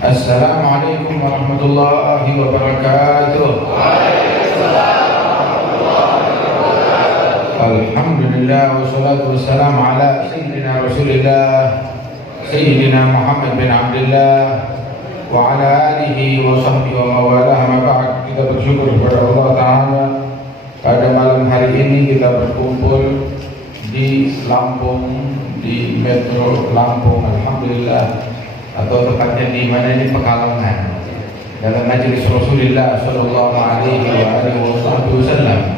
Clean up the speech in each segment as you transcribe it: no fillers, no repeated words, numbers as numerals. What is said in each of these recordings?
Assalamualaikum warahmatullahi wabarakatuh. Alhamdulillah wassalatu wassalamu ala sayyidina Rasulillah Sayyidina Muhammad bin Abdullah wa ala alihi wa sahbihi wa mawalah. Ma ba'd, kita bersyukur kepada Allah Ta'ala pada malam hari ini kita berkumpul di Lampung, di Metro Lampung, alhamdulillah, atau tepatnya di mana ini, Pekalongan, dalam majelis Rasulullah Sallallahu Alaihi Wasallam.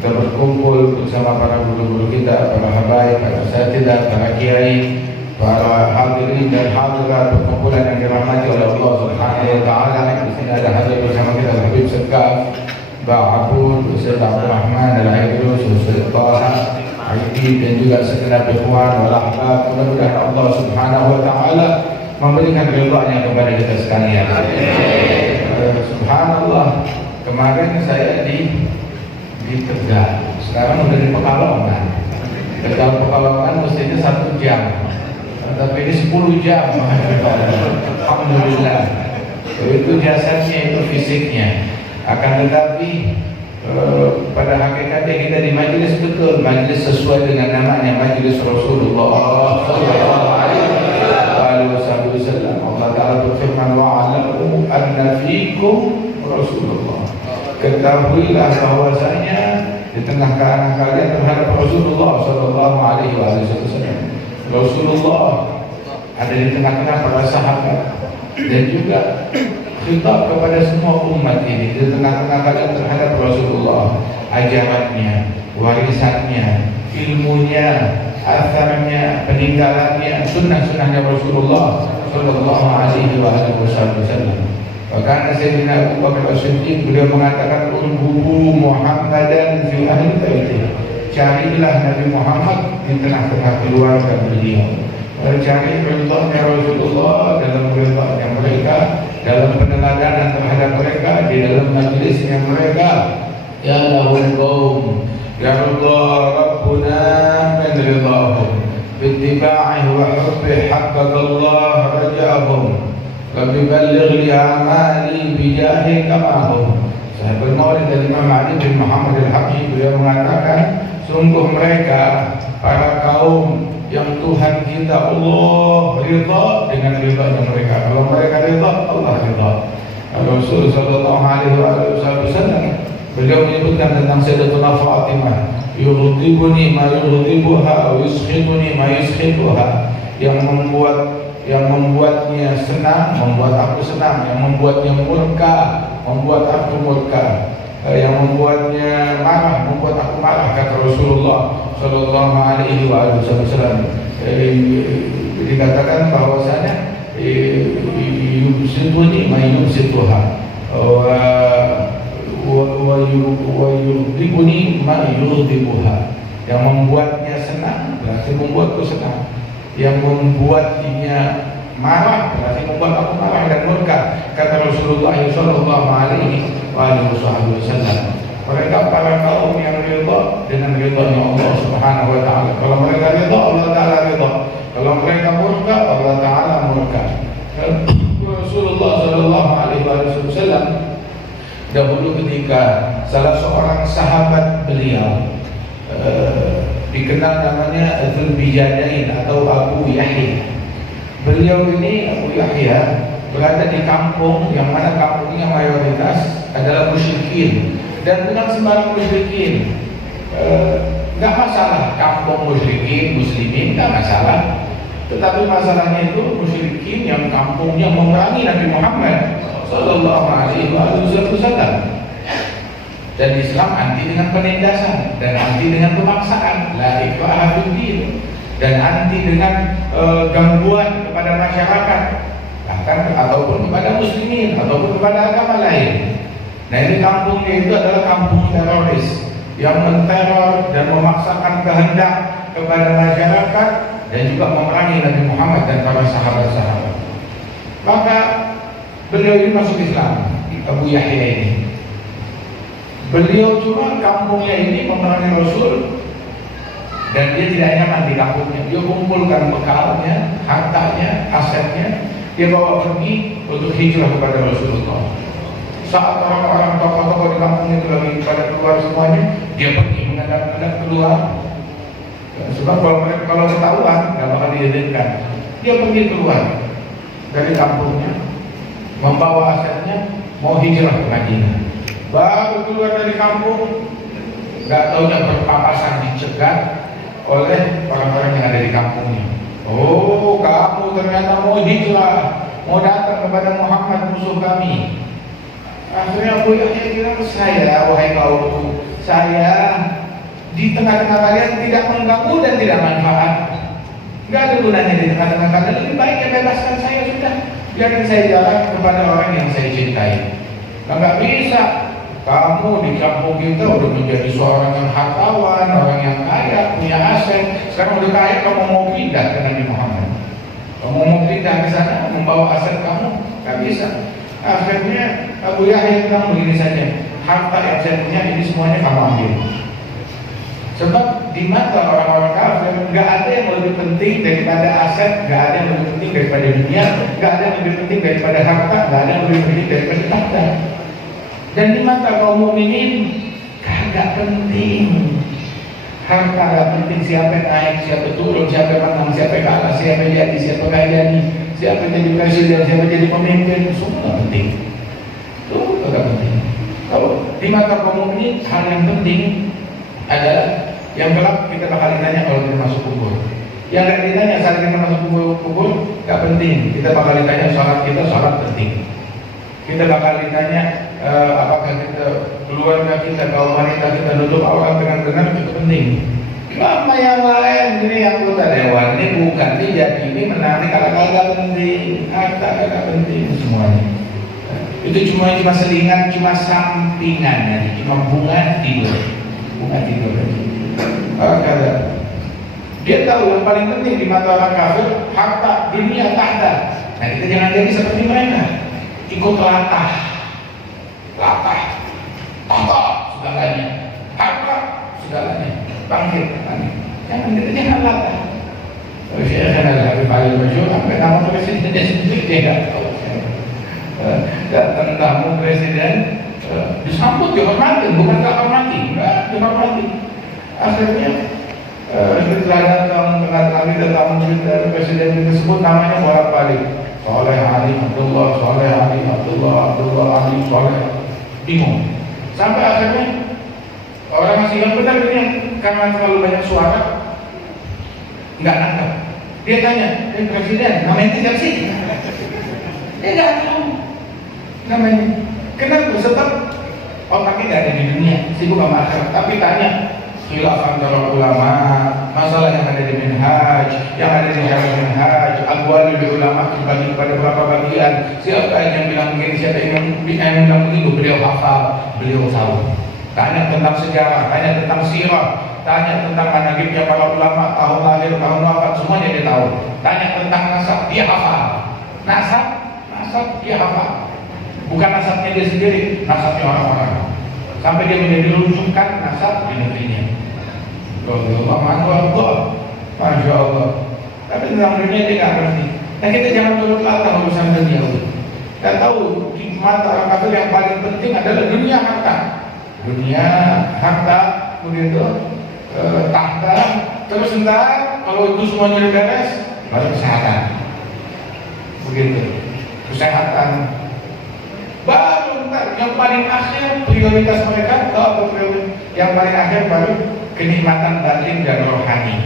Kita berkumpul bersama para guru-guru kita, para habaib, para asatidzah, para kiai, para hadirin dan hadirat perkumpulan yang dirahmati oleh Allah Subhanahu Wa Taala. Di sini ada hadir bersama kita Habib Sekaf, Ba'abud, Ustaz Abdul Rahman Al-Aidrus, Ustaz Taha Aidid, dan juga segenap ikhwan wal ahbab. Mudah-mudahan Allah Subhanahu Wa Taala memberikan ridha-Nya kepada kita sekalian. Subhanallah, kemarin saya di Tegal, sekarang udah di Pekalongan. Tegal Pekalongan mestinya 1 jam, tapi ini 10 jam. Alhamdulillah. Itu jasanya, itu fisiknya. Akan tetapi pada hakikatnya kita di majelis betul, majelis sesuai dengan namanya, majelis Rasulullah Sallallahu Alaihi Wasallam. Allah Ta'ala berfirman, wa'alamu anna fikum Rasulullah. Ketahuilah bahwasanya di tengah kalian terhadap Rasulullah Sallallahu Alaihi Wasallam. Rasulullah ada di tengah-tengah para sahabat, dan juga khitab kepada semua umat ini. Di tengah-tengah kalian terhadap Rasulullah, ajarannya, warisannya, ilmunya, atharnya, peninggalannya, sunnah-sunnahnya Rasulullah Sallallahu Alaihi Wasallam. Bahkan Sayyidina Abu Bakar As-Siddiq, beliau mengatakan, urhubu Muhammadan fi ahli baitih. Carilah Nabi Muhammad di tengah-tengah keluarga beliau. Cari ridha-Nya Rasulullah dalam ridha-Nya mereka, dalam peneladanan terhadap mereka, di dalam majlisnya mereka. Ya lahul qaum yarda Rabbuna min ridahum bittiba'ihi wa hubbi haqqallah raja'ahum wa biballigh li amali bijahi kamahum. Sahabat Maulid dari Imam Ali bin Muhammad Al-Habsyi, beliau mengatakan, sungguh mereka para kaum yang Tuhan kita Allah ridha dengan ridha-Nya mereka. Kalau mereka ridha, Allah ridha. Rasul Sallallahu Alaihi Wasallam, beliau menyebutkan tentang Sayyidatuna Fatimah, yughdibuni ma yughdibuha wa yuskhituni ma yuskhituha. Yang membuatnya senang, membuat aku senang. Yang membuatnya murka, membuat aku murka. Yang membuatnya marah, membuat aku marah, kata Rasulullah Sallallahu Alaihi Wasallam. Dikatakan bahwasanya yubsituni ma yubsituha wa yughdibuni ma yughdibuha. Yang membuatnya senang berarti membuatku senang. Yang membuatnya marah berarti membuat aku marah dan murka, kata Rasulullah Sallallahu Alaihi Wasallam. Mereka para kaum yang ridha dengan ridha-Nya Allah Subhanahu Wa Taala. Kalau mereka ridha, Allah Taala ridha. Kalau mereka murka, Allah Taala murka. Rasulullah Sallallahu Alaihi Wasallam dahulu ketika salah seorang sahabat beliau dikenal namanya Dzulbijadain atau Abu Yahya. Beliau ini, Abu Yahya, berada di kampung yang mana kampungnya mayoritas adalah musyrikin, dan bukan sembarang musyrikin. Nggak masalah kampung musyrikin, muslimin, nggak masalah. Tetapi masalahnya itu musyrikin yang kampungnya memerangi Nabi Muhammad Sallallahu Alaihi Wasallam. Dan Islam anti dengan penindasan, dan anti dengan pemaksaan, la ikraha fid-din, dan anti dengan gangguan kepada masyarakat, bahkan ataupun kepada muslimin ataupun kepada agama lain. Nah, ini kampungnya itu adalah kampung teroris yang menteror dan memaksakan kehendak kepada masyarakat, dan juga memerangi Nabi Muhammad dan para sahabat-sahabat. Maka beliau ini masuk Islam, Abu Yahya ini. Beliau cuma kampungnya ini memerangi Rasul, dan dia tidak nyaman di kampungnya. Dia kumpulkan bekalnya, hartanya, asetnya, dia bawa pergi untuk hijrah kepada Rasulullah. Saat orang-orang tokoh-tokoh di kampung itu lagi pada keluar semuanya, dia pergi menghadap-hadap keluar. Sebab kalau ketahuan nggak bakal diizinkan. Dia pergi keluar dari kampungnya, membawa asetnya, mau hijrah ke Madinah. Baru keluar dari kampung, nggak tahunya berpapasan dicegat oleh orang-orang yang ada di kampungnya. Oh, kamu ternyata mau hijrah, mau datang kepada Muhammad musuh kami. Akhirnya Abu Yahya bilang, saya wahai kaumku, saya di tengah-tengah kalian tidak mengganggu dan tidak manfaat. Nggak ada gunanya di tengah-tengah kalian. Lebih baik ya bebaskan saya sudah. Biarkan saya jalan kepada orang yang saya cintai. Nggak bisa. Kamu di kampung kita udah menjadi seorang yang hartawan, orang yang kaya, punya aset. Sekarang udah kaya, kamu mau pindah ke Nabi Muhammad. Kamu mau pindah ke sana, membawa aset kamu, nggak bisa. Akhirnya Abu Yahya bilang begini saja, harta yang saya punya ini semuanya kamu ambil. Sebab di mata orang-orang kafir nggak ada yang lebih penting daripada aset, nggak ada yang lebih penting daripada dunia, nggak ada yang lebih penting daripada harta, nggak ada yang lebih penting daripada tahta. Dan di mata kaum mukminin kagak penting. Harta nggak penting, siapa yang naik, siapa turun, siapa yang menang, siapa yang kalah, siapa yang jadi, siapa yang jadi, siapa yang jadi presiden, siapa yang jadi pemimpin, semua nggak penting. Itu nggak penting. Kalau di mata kaum mukminin hal yang penting adalah yang kelak kita bakal ditanya kalau kita masuk kubur. Yang nggak ditanya saat kita masuk kubur nggak penting. Kita bakal ditanya sholat kita, sholat penting. Kita bakal ditanya apakah kita keluarga kita, kaum wanita kita nutup aurat dengan benar, itu penting. Lama yang lain ini anggota dewan ini bukan jadi ini menang kalau kagak penting, harta kagak penting semuanya. Itu cuma selingan, cuma sampingan, cuma bunga tidur. Karena dia tahu yang paling penting di mata orang kafir harta, dunia, tahta. Nah kita jangan jadi seperti mereka, ikut latah, segalanya, harta, segalanya, bangkit. Jangan latah. Syekh Al-Habib Ali Masyur sampai nama presidennya sendiri dia nggak tahu. Datang tamu presiden disambut dihormati, bukan tak hormati, enggak dihormati. Akhirnya setelah datang kami datang dari presiden tersebut namanya bolak-balik Soleh Ali Abdullah, Soleh Ali Abdullah, Abdullah Ali Soleh, bingung. Sampai akhirnya orang asing yang benar ini karena terlalu banyak suara nggak nangkap. Dia tanya, presiden namanya tidak sih? Dia nggak tahu namanya. Kenapa? Sebab otaknya nggak ada di dunia, sibuk sama akhirat. Tapi tanya khilaf antara ulama, masalah yang ada di minhaj, yang ada di syarah minhaj, aqwalul ulama dibagi kepada beberapa bagian. Siapa yang bilang begini, siapa yang bilang begitu, beliau hafal, beliau tahu. Tanya tentang sejarah, tanya tentang sirah, tanya tentang manhajnya para ulama, tahun lahir, tahun wafat, semuanya dia tahu. Tanya tentang nasab, dia hafal. Nasab dia hafal. Bukan nasabnya dia sendiri, nasabnya orang-orang. Sampai dia menjadi rujukan nasab di negerinya. Masya Allah. Tapi tentang dunia dia nggak ngerti. Nah kita jangan turut latah urusan dunia. Kita tahu di mata orang kafir yang paling penting adalah dunia harta. Dunia harta, begitu, tahta. Terus entar kalau itu semuanya udah beres, baru kesehatan. Begitu, kesehatan. Baru ntar yang paling akhir prioritas mereka yang paling akhir baru kenikmatan batin dan rohani,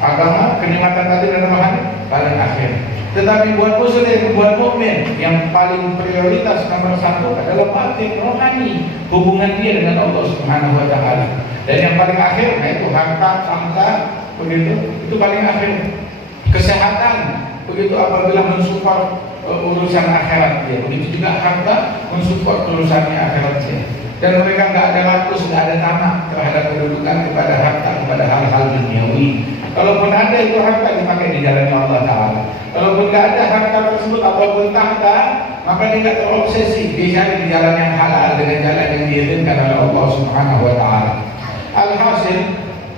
agama, kenikmatan batin dan rohani paling akhir. Tetapi buat muslim, buat mukmin yang paling prioritas nomor satu adalah batin, rohani, hubungan dia dengan Allah Subhanahu Wa Taala. Dan yang paling akhir, nah itu harta, tahta, begitu, itu paling akhir. Kesehatan, begitu apabila mensupport urusan akhirat dia, begitu juga harta mensupport urusannya akhirat dia. Dan mereka nggak ada rakus, nggak ada tamak terhadap kedudukan kepada harta, kepada hal-hal duniawi. Kalaupun ada itu harta dipakai di jalan Allah Taala. Kalaupun nggak ada harta tersebut ataupun tahta, maka dia nggak terobsesi, dia cari di jalan yang halal dengan jalan yang diizinkan oleh Allah Subhanahu Wa Taala. Alhasil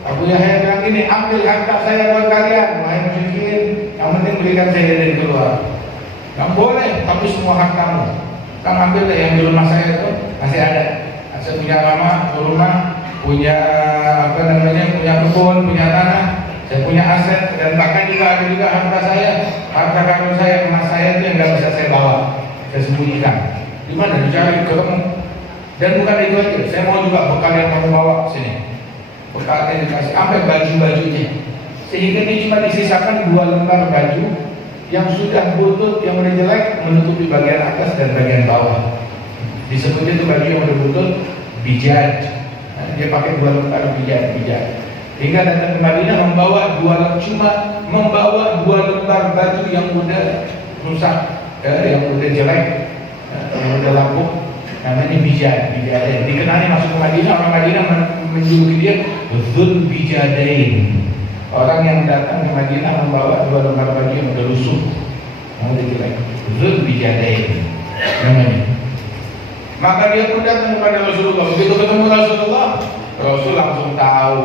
Abu Yahya bilang ini, ambil harta saya buat kalian, wahai musyrikin yang berikan saya dari keluar. Kamu boleh, tapi semua hak kamu. Kamu ambil deh yang di rumah saya itu masih ada. Saya punya rumah, punya punya kebun, punya tanah, saya punya aset, dan bahkan juga ada juga harta saya, harta karun saya, emas saya itu yang nggak bisa saya bawa, saya sembunyikan. Di mana? Dicari, ketemu. Dan bukan itu aja, saya mau juga bekal yang kamu bawa ke sini. Bekalnya dikasih, sampai baju-bajunya. Sehingga ini cuma disisakan 2 lembar baju yang sudah butut, yang udah jelek, menutupi bagian atas dan bagian bawah. Disebutnya itu baju yang udah butut, bijaj. Nah, dia pakai 2 lembar bijaj. Hingga datang ke Madinah membawa 2 lembar baju yang udah rusak, yang udah jelek, yang udah lapuk. Namanya bijaj. Dikenali masuk ke Madinah, orang Madinah menjuluki dia Dzul Bijadain. Orang yang datang ke Madinah membawa 2 lembar baju yang udah lusuh, yang udah jelek. Dzul Bijadain namanya. Maka dia pun datang kepada Rasulullah. Begitu ketemu Rasulullah, Rasul langsung tahu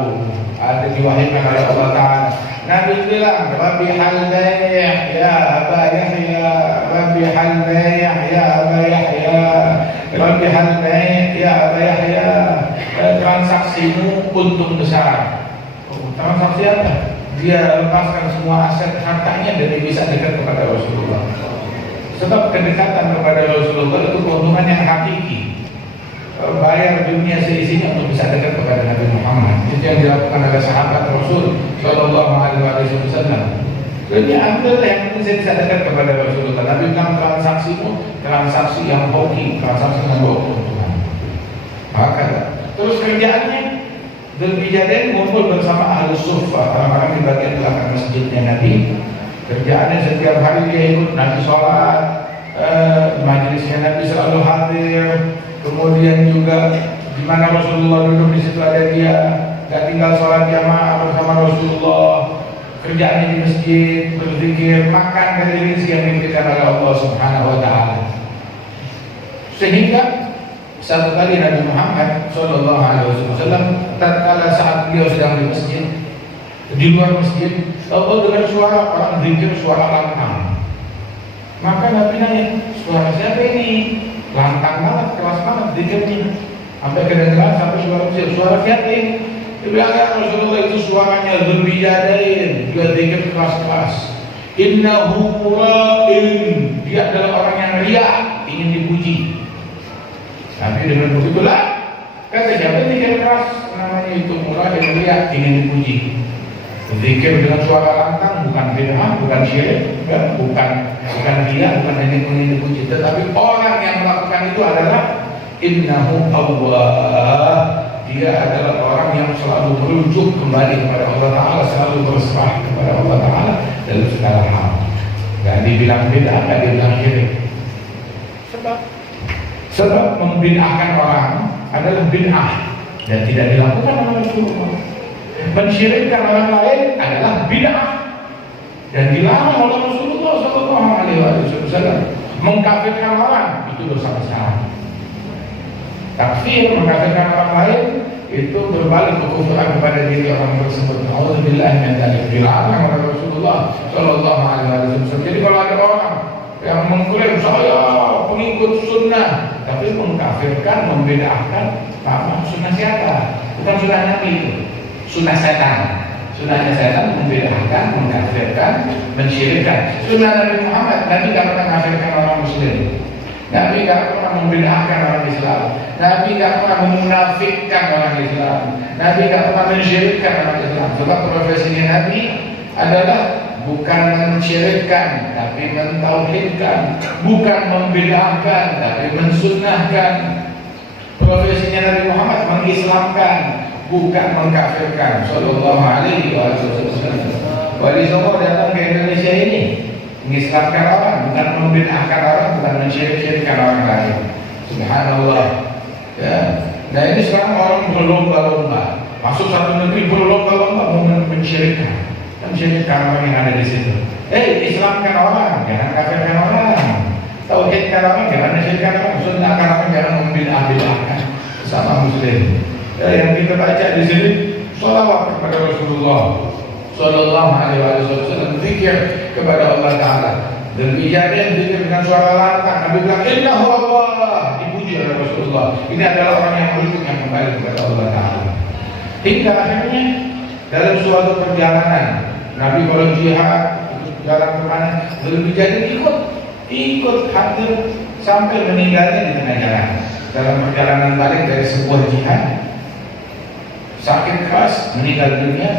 ada diwahyukan oleh Allah Ta'ala. Nabi bilang, Rabbi hal bayah ya Aba Yahya, Rabbi hal bayah ya Aba Yahya, Rabbi hal bayah ya Aba Yahya. Transaksimu untung besar. Transaksi apa? Dia lepaskan semua aset hartanya dan dia bisa dekat kepada Rasulullah. Sebab kedekatan kepada Rasulullah itu keuntungan yang hakiki. Bayar dunia seisinya untuk bisa dekat kepada Nabi Muhammad. Itu yang dilakukan oleh sahabat Rasul Sallallahu Alaihi Wasallam. Jadi ambil yang penting saya bisa dekat kepada Rasulullah. Nabi bilang transaksimu transaksi yang hoki, transaksi yang membawa keuntungan. Maka terus kerjaannya Dzulbijadain ngumpul bersama ahli suffah, orang-orang di bagian belakang masjidnya Nabi. Kerjaannya setiap hari dia ikut Nabi sholat, majelisnya Nabi selalu hadir. Kemudian juga di mana Rasulullah duduk di situ ada dia, gak tinggal sholat jamaah bersama Rasulullah. Kerjaannya di masjid, berzikir, makan dari rezeki yang diberikan oleh Allah Subhanahu Wa Taala. Sehingga satu kali Nabi Muhammad Sallallahu Alaihi Wasallam tatkala saat beliau sedang di masjid, di luar masjid, Allah dengar suara orang berzikir, suara lantang. Maka Nabi nanya, suara siapa ini? Lantang banget, keras banget zikirnya. Sampai kedengaran sampai suara masjid, suara siapa ini? Dia bilang, ya Rasulullah, itu suaranya Dzulbijadain, dia zikir keras-keras. Innahu mura'in, dia adalah orang yang riya, ingin dipuji. Tapi dengan begitulah, kata siapa zikir keras, namanya itu mura'in, riya, ingin dipuji. Zikir dengan suara lantang bukan bid'ah, bukan syirik, bukan riya, bukan ingin dipuji. Tetapi orang yang melakukan itu adalah innahu awwah, dia adalah orang yang selalu merujuk kembali kepada Allah Ta'ala, selalu berserah kepada Allah Ta'ala dalam segala hal. Gak dibilang bid'ah, gak dibilang syirik. Sebab membid'ahkan orang adalah bid'ah dan tidak dilakukan oleh Rasulullah. Mensyirikkan orang lain adalah bid'ah dan dilarang oleh Rasulullah Sallallahu Alaihi Wasallam. Mengkafirkan orang itu dosa besar. Takfir, mengkafirkan orang lain itu berbalik kekufuran kepada diri orang tersebut. Alhamdulillah min dzalik, dilarang oleh Rasulullah Sallallahu Alaihi Wasallam. Jadi kalau ada orang yang mengklaim saya pengikut sunnah tapi mengkafirkan, membid'ahkan, apa sunnah siapa? Bukan sunnah Nabi itu. Sunnah setan. Sunnahnya setan membid'ahkan, mengkafirkan, mensyirikkan. Sunnah Nabi Muhammad, Nabi tidak pernah mengkafirkan orang muslim. Nabi tidak pernah membid'ahkan orang Islam. Nabi tidak pernah memunafikkan orang Islam. Nabi tidak pernah mensyirikkan orang Islam. Sebab profesinya Nabi adalah bukan mensyirikkan tapi mentauhidkan, bukan membid'ahkan tapi mensunnahkan. Profesinya Nabi Muhammad mengislamkan, bukan mengkafirkan. Sallallahu Alaihi Wasallam. Wali Songo datang ke Indonesia ini mengislamkan orang, bukan membid'ahkan orang, bukan mensyirikkan orang lain. Subhanallah. Ya. Nah ini sekarang orang berlomba-lomba masuk satu negeri, berlomba-lomba mau mensyirikkan, mensyirikkan orang yang ada di situ. Islamkan orang, jangan kafirkan orang. Tauhidkan orang, jangan mensyirikkan orang. Sunnahkan orang, jangan membid'ahkan sama muslim. Yang kita baca di sini sholawat kepada Rasulullah Sallallahu Alaihi Wasallam zikir kepada Allah Taala. Dan bijadin zikir dengan suara lantang. Nabi bilang Inna Allah, dipuji oleh Rasulullah. Ini adalah orang yang bersyukur yang kembali kepada Allah Taala. Hingga akhirnya dalam suatu perjalanan, Nabi kalau jihad jalan kemana, belum dijadiin ikut hadir sampai meninggalnya di tengah jalan. Dalam perjalanan balik dari sebuah jihad, sakit keras, meninggal dunia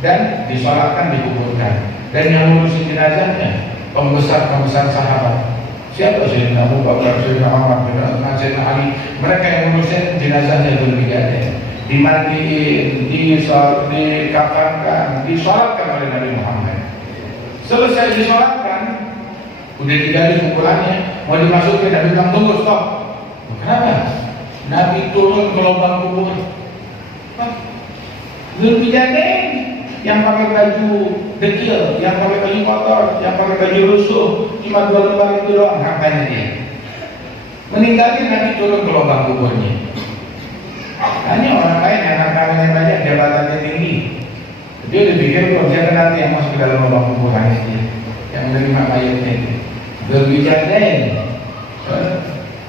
dan disolatkan, dikuburkan. Dan yang ngurusin jenazahnya pembesar sahabat. Siapa Sayyidina Abu Bakar, Sayyidina Umar, Sayyidina Ali. Mereka yang ngurusin jenazahnya belum dijadiin. Dimandiin, dikafankan, disolatkan oleh Nabi Muhammad. Selesai disolatkan, udah digali kumpulannya, mau dimasukin, Nabi bilang tunggu, stop. Kenapa? Nabi turun ke lubang kubur. Belum dijadiin. Yang pakai baju dekil, yang pakai baju kotor, yang pakai baju rusuh, cuma 2 lembar itu doang, ngapain dia? Meninggalkan Nabi turun ke lubang kuburnya. Hanya orang lain yang akalnya banyak, jabatannya tinggi. Dia udah pikir kerja nanti yang masuk ke dalam lubang kuburannya dia, yang menerima mayatnya itu. Berbijadain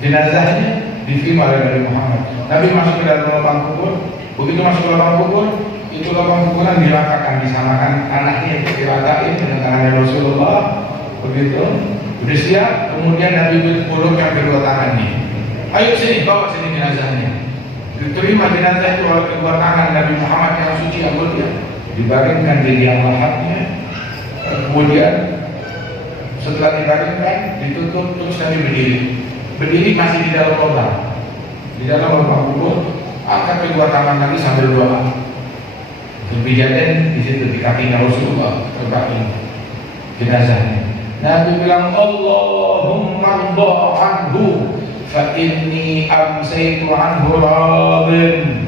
jenazahnya diterima oleh Nabi Muhammad. Nabi masuk ke dalam lubang kubur. Begitu masuk ke lubang kubur, itu lubang kuburan diratakan, disamakan anaknya itu diratakan dengan tangannya Rasulullah. Begitu, udah siap. Kemudian Nabi ulurkan kedua tangannya. Ayo sini, bawa sini jenazahnya. Diterima jenazah itu oleh kedua tangan Nabi Muhammad yang suci yang mulia, dibaringkan di liang lahatnya. Kemudian setelah dibaringkan, ditutup, terus Nabi berdiri masih di dalam lubang, di dalam lubang kubur. Angkat kedua tangan Nabi sambil doa. Berbijaden di situ di kakinya Rasulullah, kaki jenazahnya. Nabi bilang Allahumma rda anhu fa inni amsaytu anhu radin.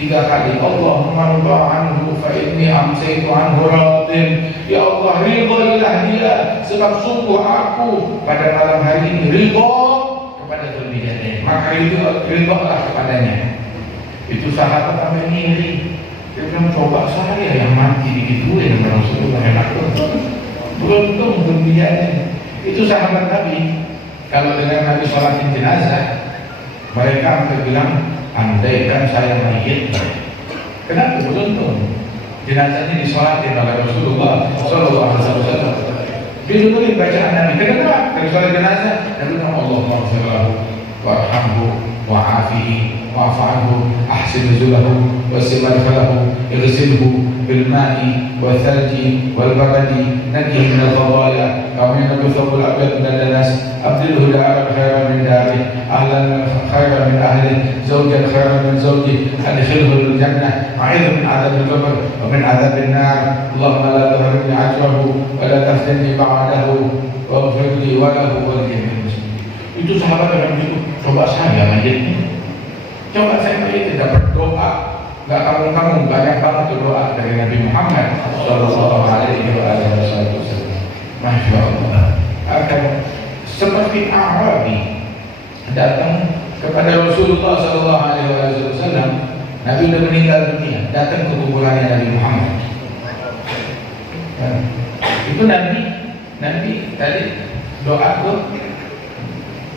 3 kali Allahumma rda anhu fa inni amsaytu anhu radin. Ya Allah, ridailah dia, sebab sungguh aku pada malam hari ini ridha kepada Dzulbijadah, maka ridhalah kepadanya. Itu sahabat sampai ngiri. Dia bilang, coba saya yang mati digituin sama Rasulullah, enak betul. Beruntung Dzulbijadah. Itu sahabat Nabi. Kalau dengan Nabi sholatin jenazah, mereka hampir bilang, andaikan saya mayit. Kenapa? Beruntung jenazahnya disolatin oleh Rasulullah Sallallahu Alaihi Wasallam. Dia dengerin bacaan Nabi. Kenapa? Dari sholat jenazah, Nabi bilang, Allahumma ghfirlahu warhamhu wa'afihi wa'afahu ahsin nuzulahu wasi madkhalahu ighsilhu bilma'i wathalji walbaradi nakihi minal khadaya kami nabi thawbul abad minal danas abdilhu da'aran khairan min dari ahlan khairan min ahli zawjan khairan min zawji adkhilhu lil jannah a'idhu min adab al-qabr wa min adab al-nar Allahumma la tuhrimni ajrahu wa la taftinni ba'dahu wa ghfirli wa lahu wa lihi. Itu sahabat yang begitu. Coba saya mayitnya, coba saya mayitnya dapat doa, nggak kamu banyak banget tuh doa dari Nabi Muhammad Sallallahu Alaihi Wasallam. Masya Allah. Akan seperti Arabi datang kepada Rasulullah Sallallahu Alaihi Wasallam. Nabi sudah meninggal dunia, datang ke kuburannya Nabi Muhammad. Itu Nabi tadi doa tuh.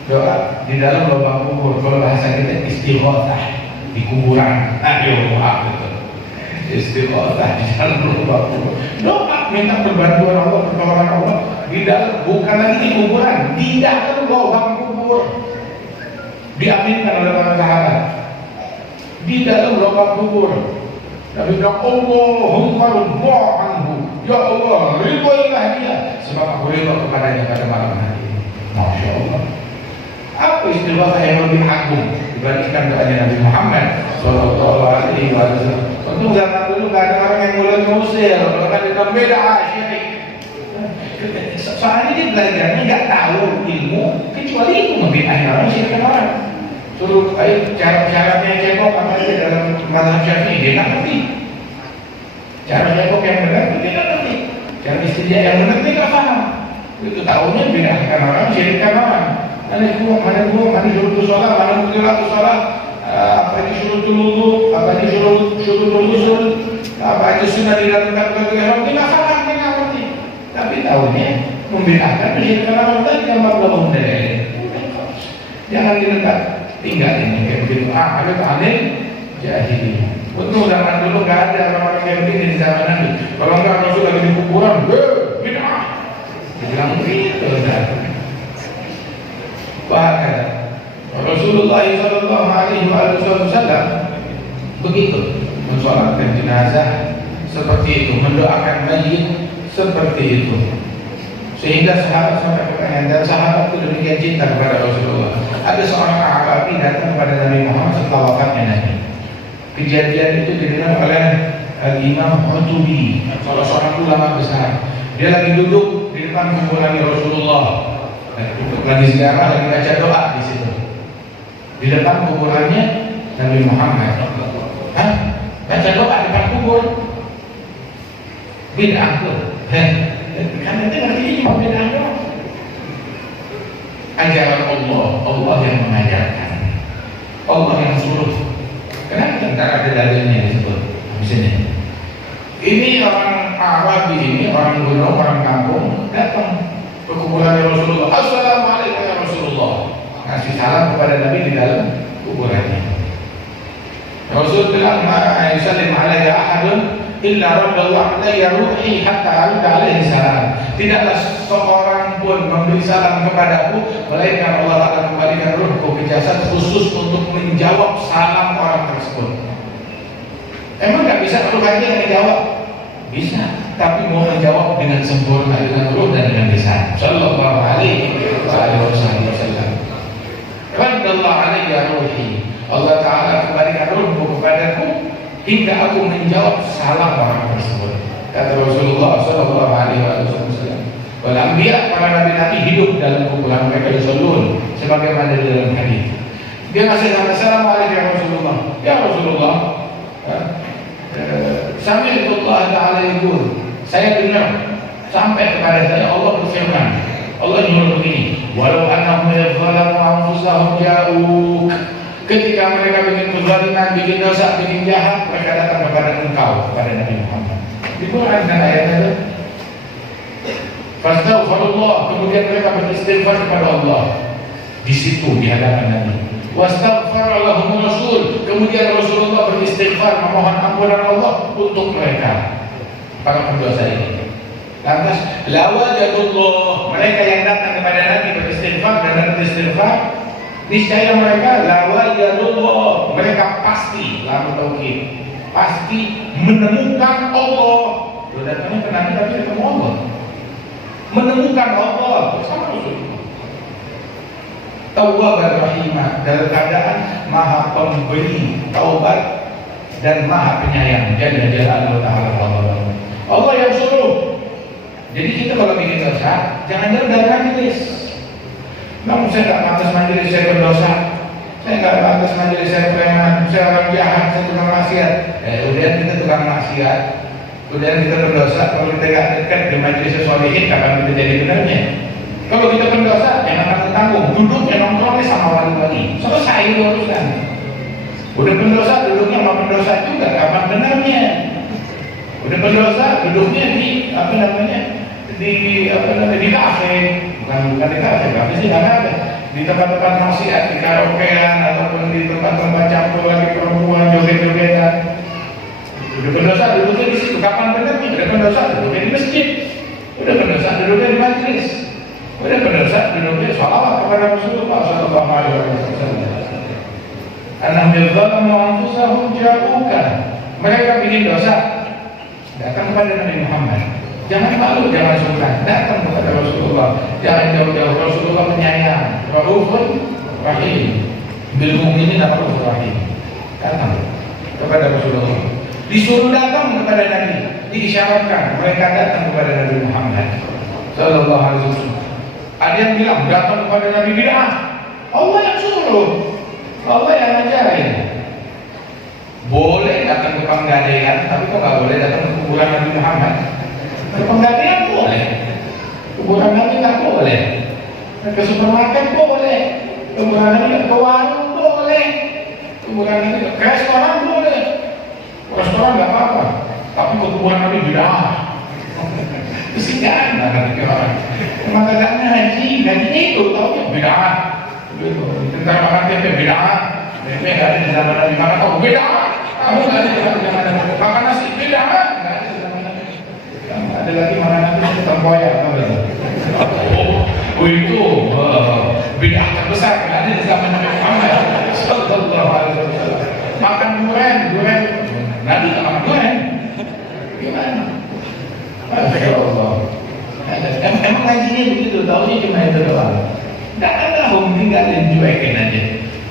Doa di dalam lubang kubur, kalau bahasa kita istighatsah di kuburan. Ayo doa betul. Istighatsah di dalam lubang kubur. Doa minta perbantuan Allah, pertolongan Allah di dalam, bukan lagi di kuburan, di dalam lubang kubur. Diaminkan oleh para sahabat. Di dalam lubang kubur. Nabi bilang Allahumma rda anhu. Ya Allah, ridailah dia, sebab aku ridha kepadanya pada malam hari ini. Masya Allah. Apa istilah yang lebih agung dibandingkan doanya Nabi Muhammad Sallallahu Alaihi Wasallam? Tentu zaman dulu gak ada orang yang mulai ngusir, kalau kan kita beda syirik. Soalnya dia belajarnya nggak tahu ilmu, kecuali itu membinain orang, syirik orang. Suruh ayo cara-caranya cebok apa aja dalam mazhab Syafi'i, dia nggak ngerti. Cara cebok yang benar dia nggak ngerti. Cara istinja yang benar dia nggak paham. Itu tahunya binakan orang, syirikkan orang. Mana syurutul sholat, mana mutilatul sholat, apa ini syurutul wudu, apa ini syurutul usul, Apa itu sunnah dilakukan ketika Ramadan? Tidak salah, tidak ngerti. Tapi tahunya membid'ahkan menjadikan Ramadan yang maklum dari. Jangan diletak tinggal ini kayak begitu. Ada aneh jadi. Untuk zaman dulu nggak ada orang-orang kayak begini di zaman Nabi. Kalau nggak Rasul lagi di kuburan, bid'ah. Dibilang begitu. Bahkan Rasulullah Sallallahu Alaihi Wasallam begitu mensolatkan jenazah seperti itu, mendoakan mayit seperti itu, sehingga sahabat sampai pertanyaan dan sahabat itu demikian cinta kepada Rasulullah. Ada seorang Arabi datang kepada Nabi Muhammad setelah wafatnya Nabi. Kejadian itu didengar oleh Imam Qurtubi, salah seorang ulama besar. Dia lagi duduk di depan kuburan Rasulullah, untuk lagi ziarah, lagi baca doa di situ. Di depan kuburannya Nabi Muhammad. Hah? Baca doa di depan kubur? Bid'ah tuh. Karena itu artinya cuma bid'ah doang. Ajaran Allah, Allah yang mengajarkan, Allah yang suruh. Kenapa tentang ada dalilnya disebut di sini? Ini orang Arabi ini, orang gunung, orang kampung datang ke kuburan Rasulullah. Assalamualaikum ya Rasulullah. Ngasih salam kepada Nabi di dalam kuburannya. Rasul bilang, "Ma yusallim alayya ahadun illa raddallahu alayya ruhi hatta arudda alaihi salam." Tidaklah seorang pun memberi salam kepadaku melainkan Allah akan kembalikan ruhku ke jasad khusus untuk menjawab salam orang tersebut. Emang nggak bisa ruh aja yang menjawab? Bisa, tapi mau menjawab dengan sempurna, dengan ruh dan dengan lisan. Sallallahu alaihi wasallam. Raddallahu alayya ruhi. Allah Ta'ala kembalikan ruhku kepadaku hingga aku menjawab salam orang tersebut. Kata Rasulullah Sallallahu Alaihi Wasallam. Wal anbiya, para nabi-nabi hidup dalam kumpulan mereka yusallun sebagaimana di dalam hadis. Dia masih kata Assalamualaikum ya Rasulullah. Ya Rasulullah, Sami'atullah Ta'ala yaqul, saya dengar sampai kepada saya Allah berfirman. Allah nyuruh begini, walau annahum yadhalamu anfusahum ja'uk. Ketika mereka bikin kezaliman, bikin dosa, bikin jahat, mereka datang kepada engkau, kepada Nabi Muhammad. Di Quran dan ayatnya itu, fastaghfirullah, kemudian mereka beristighfar kepada Allah. Di situ di hadapan Nabi. Wastaghfara lahum Rasul, kemudian Rasulullah beristighfar memohon ampunan Allah untuk mereka, para pendosa ini. Lantas, lawajadullah, mereka yang datang kepada Nabi beristighfar dan beristighfar, niscaya mereka lawajadullah, mereka pasti pasti menemukan Allah. Lo datangnya ke Nabi tapi ketemu Allah, menemukan Allah bersama Rasulullah. Tawwaban rahimah, dalam keadaan maha pemberi taubat dan maha penyayang. Jalla jalaluhu ta'ala. Allah yang suruh. Jadi kita kalau bikin dosa, jangan dari majelis. Namun saya tidak pantas majelis, saya berdosa. Saya nggak pantas majelis, saya preman, saya orang jahat, saya tukang maksiat. Udah kita tukang maksiat, udah kita berdosa. Kalau kita nggak dekat di majelis sholihin, kapan kita jadi benarnya? Kalau kita berdosa, jangan tanggung. Duduknya nongkrongnya sama wali-wali. Selesai urusan. Udah berdosa, duduknya sama pendosa juga, kapan benarnya? Udah berdosa, duduknya di di kafe, bukan di kafe sih nggak ada. Di tempat-tempat maksiat, di karaokean ataupun di tempat-tempat campur lagi perempuan joget-jogetan. Udah berdosa, duduknya di situ. Kapan benarnya? Udah berdosa, duduknya di masjid. Udah berdosa, duduknya di majelis. Udah berdosa, duduknya sholawat kepada Rasulullah Sallallahu Alaihi Wasallam. Annahum yadhalamu anfusahum ja'uka. Mereka bikin dosa, datang kepada Nabi Muhammad. Jangan malu, jangan sungkan, datang kepada Rasulullah. Jangan jauh-jauh. Rasulullah penyayang, Raufur Rahim, bil mu'minina Raufur Rahim. Datang kepada Rasulullah. Disuruh datang kepada Nabi, diisyaratkan mereka datang kepada Nabi Muhammad Sallallahu Alaihi Wasallam. Ada yang bilang datang kepada Nabi bid'ah. Allah yang suruh, Allah yang ajarin. Boleh datang ke penggadaian, tapi kok nggak boleh datang ke kuburan Nabi Muhammad? Ke penggadaian boleh, kuburan Nabi nggak boleh. Ke supermarket boleh, kuburan Nabi ke warung boleh, kuburan Nabi ke restoran boleh. Restoran nggak apa-apa, Tapi ke kuburan Nabi bid'ah. Kesian lah orang. Maka gak ngaji itu tahu bid'ah. Gitu. Tentang makan tempe bid'ah. Tempe gak ada di zaman Nabi. Mana tahu bid'ah? Kamu gak ada di zaman Nabi. Makan nasi bid'ah. Gak ada di zaman Nabi. Ada lagi makan nasi tempoyak. Oh itu bid'ah terbesar. Gak ada di zaman Nabi Muhammad sallallahu alaihi wasallam. Makan durian. Nabi tak makan durian. Gimana? Masya Allah. Emang ngajinya begitu, taunya cuma itu doang. Tidak ada hukum, tinggalin, cuekin aja.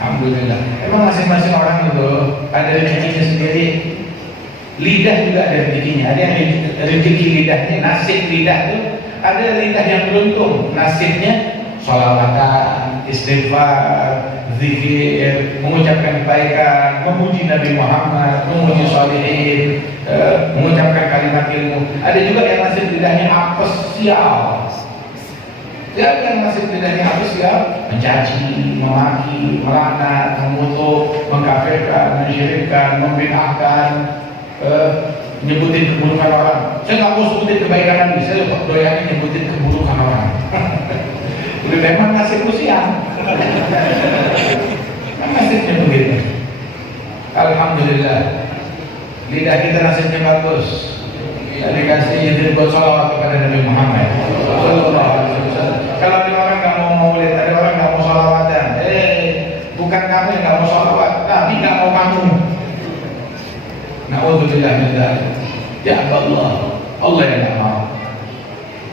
Alhamdulillah. Emang masing-masing orang itu ada rezekinya sendiri. Lidah juga ada rezekinya. Ada yang rezeki lidahnya, nasib lidah itu. Ada lidah yang beruntung, nasibnya sholawatan, istighfar, zikir, mengucapkan kebaikan, memuji Nabi Muhammad, memuji sholihin, mengucapkan kalimat ilmu. Ada juga yang nasib lidahnya apes, sial. Siapa yang nasib lidahnya apes, sial? Mencaci, memaki, melaknat, mengutuk, mengkafirkan, mensyirikkan, membid'ahkan, nyebutin keburukan orang. Saya nggak mau sebutin kebaikan Nabi, saya doyannya nyebutin keburukan orang. Udah memang nasib usian. Nasibnya begitu. Alhamdulillah, lidah kita nasibnya bagus. Dikasih izin buat sholawat kepada Nabi Muhammad sallallahu alaihi wasallam. Kalau ada orang nggak mau maulid, ada orang nggak mau sholawatan, bukan kamu yang nggak mau sholawat, Nabi nggak mau kamu. Na'udzubillah min dzalik. Ya Allah, Allah yang nggak mau.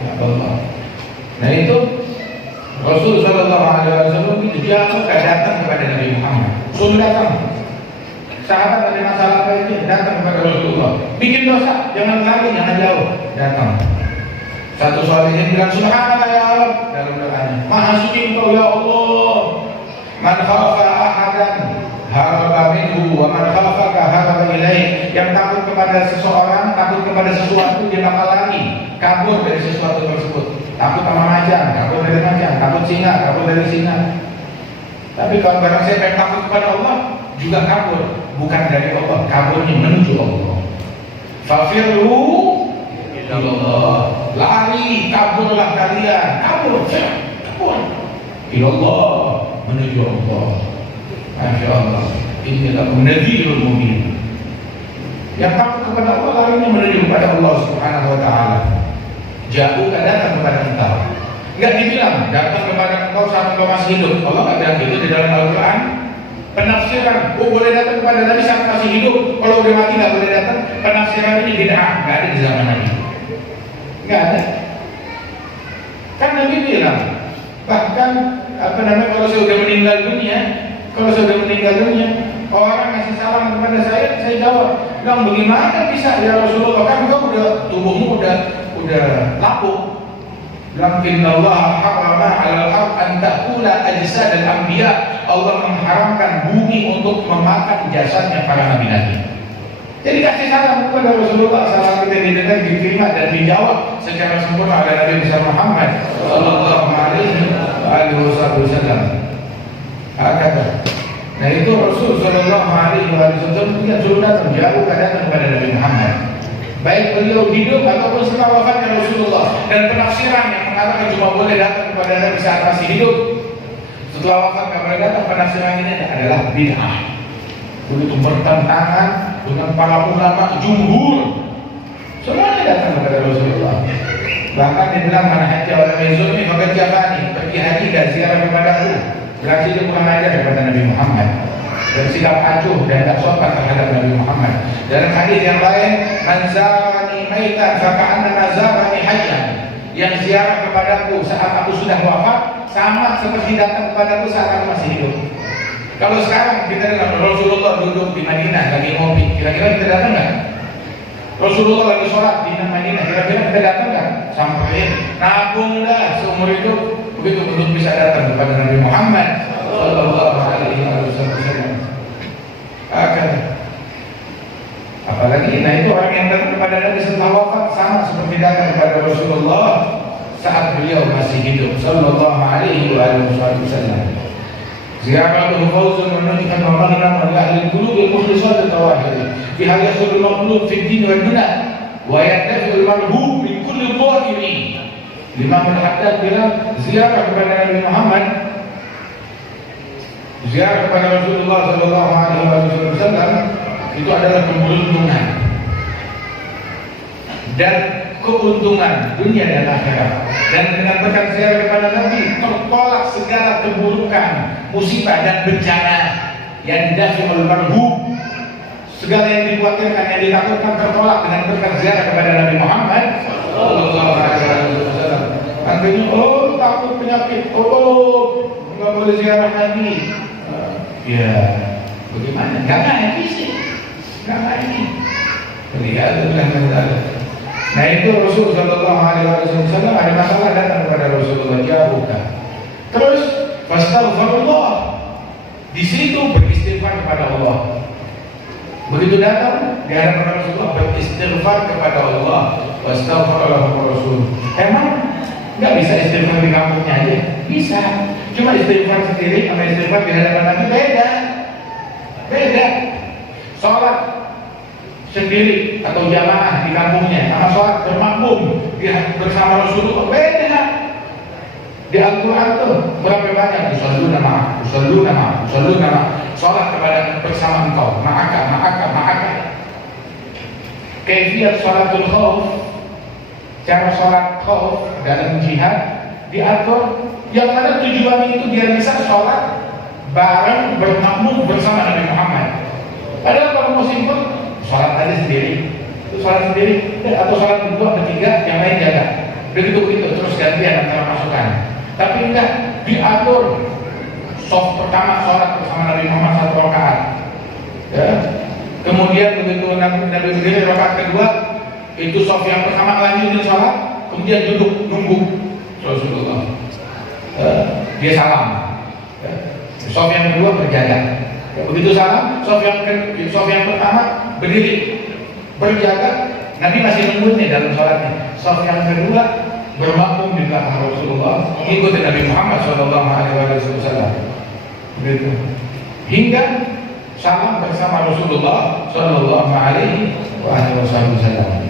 Ya Allah. Nah itu Rasul sallallahu alaihi wasallam itu dia datang kepada Nabi Muhammad. Suruh datang. Sahabat ada masalah apa itu, datang kepada Rasulullah. Bikin dosa, jangan lari, jangan jauh, datang. Satu sholihin bilang subhanallah ya Allah dalam doanya. Maha suci Engkau ya Allah. Man khafa ahadan haraba minhu wa man khafaka haraba ilaih. Yang takut kepada seseorang, takut kepada sesuatu, dia bakal lari, kabur dari sesuatu tersebut. Takut sama macan, kabur dari macan, takut singa, kabur dari singa. Tapi kalau barang saya pengen takut kepada Allah, juga kabur, bukan dari Allah, kaburnya menuju Allah. Fafirru ilallah, lari, kaburlah kalian, kabur, ilallah, menuju Allah. Masya Allah, inilah nadhirul mubin. Yang takut kepada Allah, larinya menuju kepada Allah Subhanahu Wa Taala. Jauh datang kepada engkau. Enggak dibilang datang kepada engkau saat engkau masih hidup. Allah nggak bilang itu di dalam Al-Quran. Penafsiran, boleh datang kepada Nabi saat masih hidup. Kalau udah mati nggak boleh datang. Penafsiran ini bid'ah, nggak ada di zaman Nabi. Nggak ada. Kan Nabi bilang, bahkan kalau saya udah meninggal dunia, orang ngasih salam kepada saya jawab, bilang bagaimana bisa ya Rasulullah? Kan engkau tubuhmu udah lapuk. Bilang innallaha harama 'alal ard an ta'kula ajsad al-anbiya. Allah mengharamkan bumi untuk memakan jasadnya para nabi-nabi. Jadi kasih salam kepada Rasulullah, salam kita didengar, diterima dan dijawab secara sempurna oleh Nabi besar Muhammad sallallahu alaihi wasallam. Nah itu Rasul sallallahu alaihi wasallam dia suruh datang jauh kepada Nabi Muhammad. Baik beliau hidup ataupun setelah wafatnya Rasulullah. Dan penafsiran yang mengatakan cuma boleh datang kepada Nabi saat masih hidup, setelah wafat nggak boleh datang, penafsiran ini adalah bid'ah. Begitu bertentangan dengan para ulama jumhur. Semuanya datang kepada Rasulullah. Bahkan dibilang mana haji oleh Mezuni, maka Jafani pergi haji dan ziarah kepada Allah. Berarti dia kurang ajar kepada Nabi Muhammad. Dan sikap acuh dan tak sopan terhadap Nabi Muhammad. Dalam hadis yang lain, man zarani maitan faka'annama zarani hayyan. Yang ziarah kepadaku saat aku sudah wafat sama seperti datang kepadaku saat aku masih hidup. Kalau sekarang kita dengar Rasulullah duduk di Madinah lagi ngopi, kira-kira kita datang nggak? Rasulullah lagi sholat di Madinah, kira-kira kita datang nggak? Sampai nabung dah seumur hidup, begitu untuk bisa datang kepada Nabi Muhammad sallallahu alaihi wasallam. Apalagi, nah itu orang yang datang kepada Nabi setelah wafat sama seperti datang kepada Rasulullah saat beliau masih hidup sallallahu alaihi wasallam. Ziaratuhu fawzun wa najatan wa maghnaman li ahli al-qulub al-mukhlisat at-tawahid. Fi hal yasul al-maqlub fi ad-din wa ad-dunya wa yadfa'ul marhum min kulli dhahiri. Imam Al-Haddad bilang ziarah kepada Nabi Muhammad, ziarah kepada Rasulullah sallallahu alaihi wasallam itu adalah keberuntungan dan keuntungan dunia dan akhirat. Dan dengan berkat ziarah kepada Nabi tertolak segala keburukan, musibah dan bencana yang didaftar oleh marhum. Segala yang dikhawatirkan, yang ditakutkan tertolak dengan berkat ziarah kepada Nabi Muhammad sallallahu alaihi wasallam. Artinya, oh takut penyakit, oh nggak boleh ziarah Nabi. Ya, bagaimana? Nggak ngaji sih, nggak ngaji. Lihat benar. Nah itu Rasul sallallahu alaihi wasallam ada masalah datang kepada Rasulullah, dia buka. Terus fastaghfirullah. Di situ beristighfar kepada Allah. Begitu datang di hadapan Rasulullah beristighfar kepada Allah. Wastaghfirullah Rasul. Emang nggak bisa istighfar di kampungnya aja? Bisa. Cuma istighfar sendiri sama istighfar di hadapan Nabi beda. Beda. Sholat sendiri atau jamaah di kampungnya sama sholat bermakmum bersama Rasulullah beda. Di Al-Quran tuh berapa banyak usalluna ma'a sholat kepada bersama engkau ma'aka. Kaifiyat sholatul khauf, cara sholat khauf dalam jihad diatur yang mana tujuan itu biar bisa sholat bareng bermakmum bersama Nabi Muhammad. Padahal kalau mau simpel sholat aja sendiri, sholat sendiri atau sholat berdua bertiga, yang lain jaga. Begitu terus gantian antara masukan. Tapi enggak, diatur. Soft pertama sholat bersama Nabi Muhammad 1 rakaat. Ya. Kemudian begitu Nabi berdiri rakaat kedua, itu soft yang pertama lanjutin sholat, kemudian duduk nunggu Rasulullah. Dia salam. Ya. Soft yang kedua berjaga. Ya, begitu salam, soft yang pertama berdiri berjaga. Nabi masih nunggu nih dalam sholatnya. Soft yang kedua bermakmum di belakang Rasulullah, ikuti Nabi Muhammad sallallahu alaihi wasallam. Begitu. Hingga salam bersama Rasulullah sallallahu alaihi wasallam.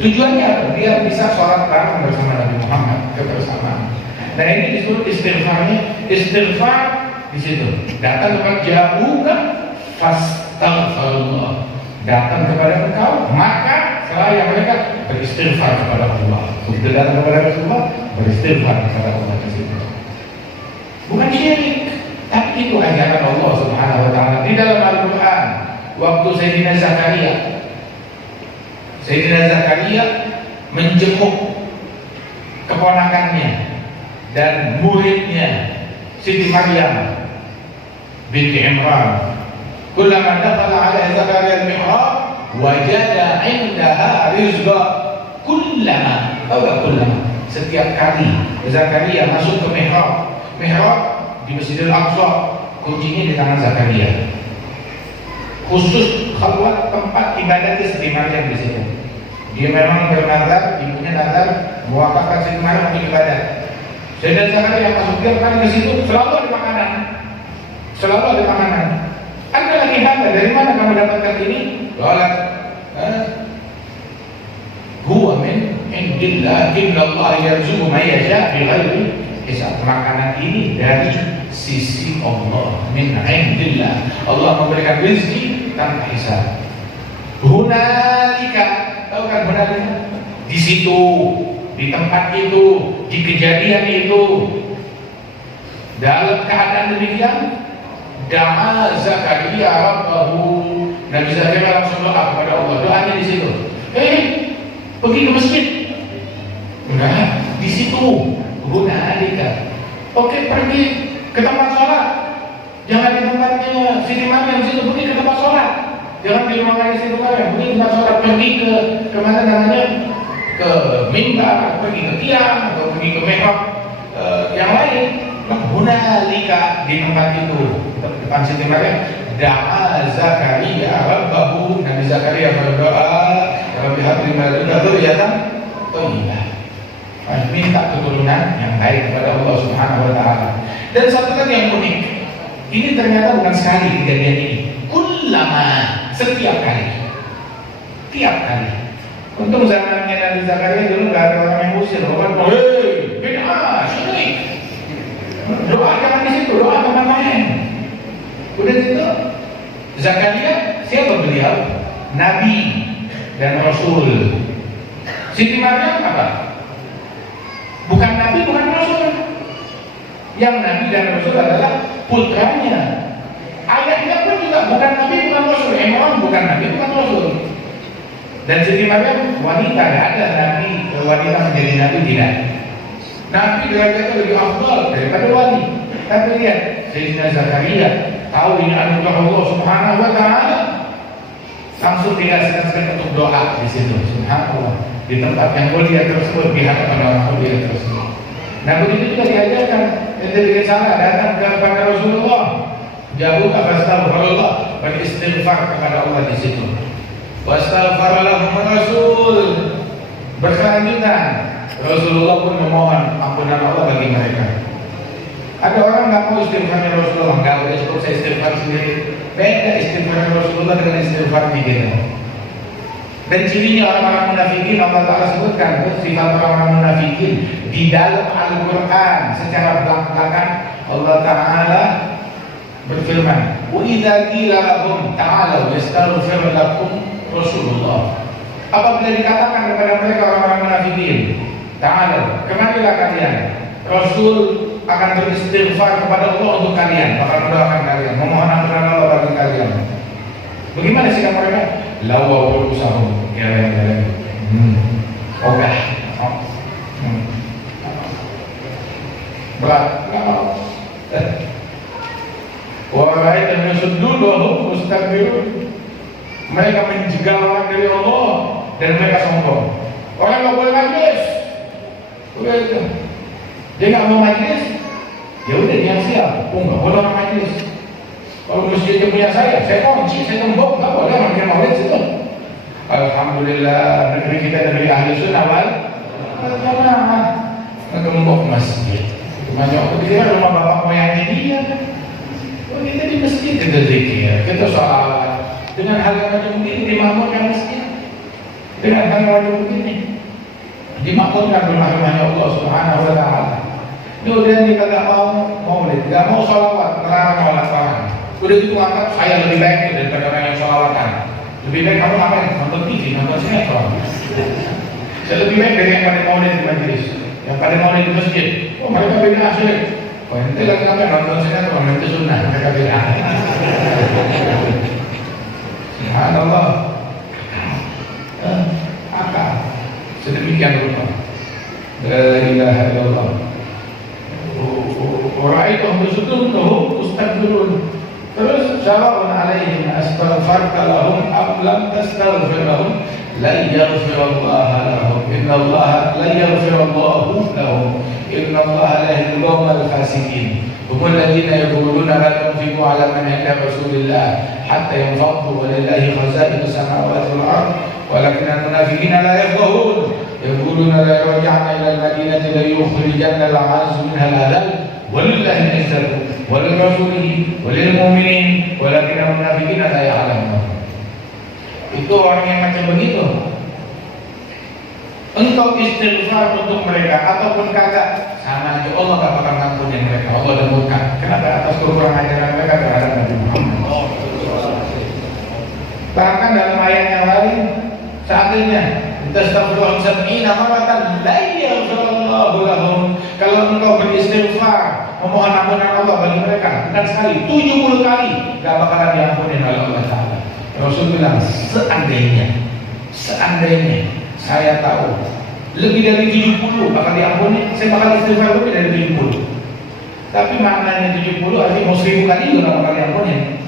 Tujuannya apa? Dia bisa sholat bareng bersama Nabi Muhammad, kebersamaan. Nah ini disebut istighfarnya. Istighfar di situ. Datang kepada jauhka fastaghfirullah. Datang kepada engkau, maka seraya mereka beristighfar kepada Allah. Begitu datang kepada Rasulullah, beristighfar kepada Allah di situ. Bukan syirik, tapi itu ajaran Allah Subhanahu wa taala di dalam Al-Qur'an. Waktu Sayyidina Zakaria menjenguk keponakannya dan muridnya Siti Maryam binti Imran. Kullama dakhala 'ala Zakaria al-mihrab wajada 'indaha rizqa. Kullama setiap kali Zakaria masuk ke mihrab di Masjidil Aqsa, kuncinya di tangan Zakaria. Khusus khalwat tempat ibadat Siti Maryam di situ. Dia memang bernazar, ibunya nazar mewakafkan Siti Maryam untuk ibadat. Sayyidina Zakaria masuk tiap kali ke situ selalu ada makanan. Anda lagi hamil, dari mana kamu dapatkan ini? Qalat, huwa min indillah, innallaha yarzuqu man yasha' bighairi hisab. Makanan ini dari sisi Allah, min indillah. Allah memberikan rezeki tanpa hisab. Hunalika, tahu kan hunalika? Di situ, di tempat itu, di kejadian itu, dalam keadaan demikian, da'a Zakaria Rabbahu. Nabi Zakaria langsung doa kepada Allah. Doanya di situ. Pergi ke masjid? Enggak, di situ. Hunalika. Oke, pergi ke tempat sholat. Jangan di tempatnya Siti Maryam di situ. Pergi ke tempat sholat. Jangan di rumahnya Siti Maryam. Pergi ke tempat sholat. Pergi ke mana namanya? Ke mimbar, pergi ke tiang, atau pergi ke mihrab yang lain. Hunalika, di tempat itu, depan Siti Maryam, da'a Zakaria Rabbahu. Nabi Zakaria berdoa, Rabbi habli min ladunka dzurriyyatan thayyibah. Minta keturunan yang baik kepada Allah Subhanahu wa taala. Dan satu lagi yang unik, ini ternyata bukan sekali kejadian ini. Kullama, setiap kali. Tiap kali Untung zamannya Nabi Zakaria dulu nggak ada orang yang usir, orang hei, bid'ah, syirik. Doa jangan di situ, doa jangan main. Udah gitu, Zakaria siapa beliau? Nabi dan Rasul. Siti Maryam apa? Bukan Nabi, bukan Rasul. Yang Nabi dan Rasul adalah putranya. Ayahnya pun juga bukan Nabi, bukan Rasul. Imran bukan Nabi, bukan Rasul. Dan Siti Maryam wanita, tidak ada Nabi, wanita menjadi Nabi, tidak. Nabi derajatnya lebih afdal daripada wali. Tapi lihat, Sayyidina Zakaria tahu ini anugerah Allah Subhanahu wa Ta'ala, langsung dikasihkan untuk doa di situ. Subhanallah, di tempat yang mulia tersebut, di hadapan orang mulia tersebut. Nah begitu juga diajarkan, ente bikin salah datang kepada Rasulullah, jauh astaghfirullah, beristighfar kepada Allah di situ. Wastaghfar lahum Rasul. Berkelanjutan, Rasulullah pun memohon ampunan Allah bagi mereka. Ada orang nggak mau istighfarnya Rasulullah, nggak boleh cukup saya istighfar sendiri. Beda istighfarnya Rasulullah dengan istighfarnya kita. Dan cirinya orang-orang munafikin, Allah Ta'ala sebutkan sifat orang-orang munafikin di dalam Al-Quran secara belak-belakan. Allah Ta'ala berfirman, wa idza qila lahum ta'alu yastaghfir lakum Rasulullah. Apabila dikatakan kepada mereka orang-orang munafikin, ta'alu, kemarilah kalian, Rasul akan beristighfar kepada Allah untuk kalian, akan mendoakan kalian, memohon ampunan Allah bagi kalian. Bagaimana sikap mereka? Lawa berusaha kira-kira ogah berat wahai dan yasuddun wahum mustakbirun. Mereka menjegal orang dari Allah dan mereka sombong. Orang nggak boleh majlis, udah itu dia nggak mau majlis, ya udah dia siap. Oh nggak boleh orang majlis. Kalau masjidnya punya saya kunci, saya gembok, nggak boleh orang maulid situ. Alhamdulillah negeri kita negeri ahli sunnah wal jamaah. Ngegembok masjid, banyak dikira rumah bapak moyangnya dia kan. Oh kita di masjid kita zikir, kita sholat dengan hal yang macam ini dimakmurkan masjid. Dengan hal yang macam ini dimakmurkan rumah-rumahnya Allah Subhanahu wa Ta'ala. Kemudian kita nggak mau maulid, nggak mau sholawat, melarang orang. Udah gitu angkat, saya lebih baik daripada orang yang sholawatan. Lebih baik kamu ngapain? Nonton TV, nonton sinetron. Saya lebih baik dari yang pada maulid di majelis, yang pada maulid di masjid. Oh mereka beda asli. Oh ente lagi ngapain? Nonton sinetron, nanti sunnah, mereka beda. Subhanallah. Akal sedemikian rupa. La ilaha illallah. Ra'aitahum yasuddunhum mustakbirun. Terus sawa'un 'alaihim astaghfarta lahum am lam tastaghfir lahum la yaghfirullahu lahum innallaha la yaghfirullahu lahum innallaha la yahdil qawmal fasiqin. Hum alladziina yaquluna la tunfiqu 'ala man 'inda Rasulillah hatta yanfaddu wa lillahi khaza'inus samawati wal ardh walakinnal munafiqina la yafqahun yaquluna la yarji'na ila al-madinati la yukhrijanna al-'azzu minha al-adhall walillahi al-'izzatu walirrasulihi walilmu'minin walakinnal munafiqina la ya'lamun. Itu orang yang macam begitu. Engkau istighfar untuk mereka ataupun kagak, sama aja Allah gak bakal ngampunin mereka. Allah udah murka. Kenapa? Atas kurang ajaran mereka terhadap Nabi Muhammad. Bahkan dalam ayat yang lain, seandainya tastaghfiruhum sab'ina maratan la yaghfirullahu lahum. Kalau engkau beristighfar, memohon ampunan Allah bagi mereka, bukan sekali, 70 kali, gak bakalan diampunin oleh Allah Ta'ala. Rasul bilang, seandainya saya tahu lebih dari 70 bakal diampuni, saya bakal istighfar lebih dari 70. Tapi maknanya 70 artinya mau 1000 kali juga bakal diampuni.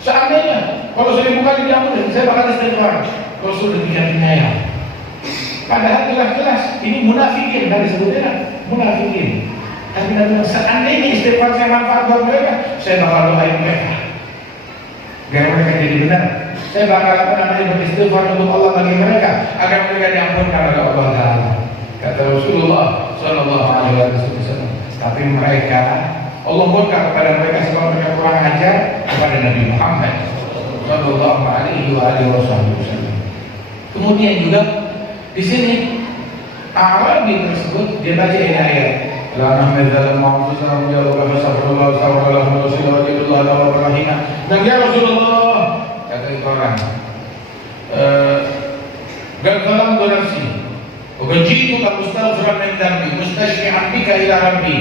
Seandainya kalau 1000 kali diampuni, saya bakal istighfar. Rasul demikian penyayang. Padahal jelas-jelas ini munafikin, dari sebutnya munafikin. Tapi Nabi seandainya istighfar saya manfaat buat mereka, saya bakal doain mereka agar mereka jadi benar. Saya bakal beristighfar untuk Allah bagi mereka agar mereka diampunkan oleh Allah Taala. Kata Rasulullah Sallallahu Alaihi Wasallam. Tapi mereka, Allah murka kepada mereka sebab mereka kurang ajar kepada Nabi Muhammad Sallallahu Alaihi Wasallam. Kemudian juga Di sini Arabi tersebut dia baca ini ayat. La nahmidzalam ma'fuzam ya Allah fasafrullah sawallahu wa sallallahu alaihi wa sallam. Dan ya Rasulullah kata orang Galfalam donasi Ugajitu ka mustaghfiran min dambi mustashfi'an bika ila rabbi.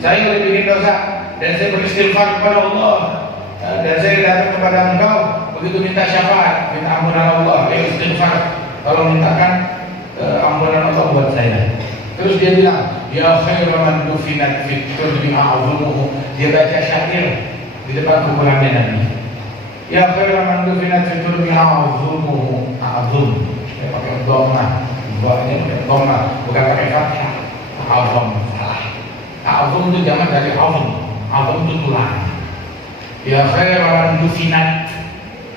Saya boleh bikin dosa dan saya beristighfar kepada Allah dan saya datang kepada engkau begitu minta syafaat, minta ampunan Allah, istighfar. Kalau mintakan ampunan Allah buat saya. Terus dia bilang, ya khairu man dufinat fit turbi a'zumuhu. Dia baca syair di depan kuburannya Nabi. Ya khairu man dufinat fit turbi a'zumuhu. A'zum. Dia pakai dhamma. Buatnya pakai dhamma, bukan pakai fathah. A'zum. Salah. A'zum itu jamak dari azum. Azum itu tulang. Ya khairu man dufinat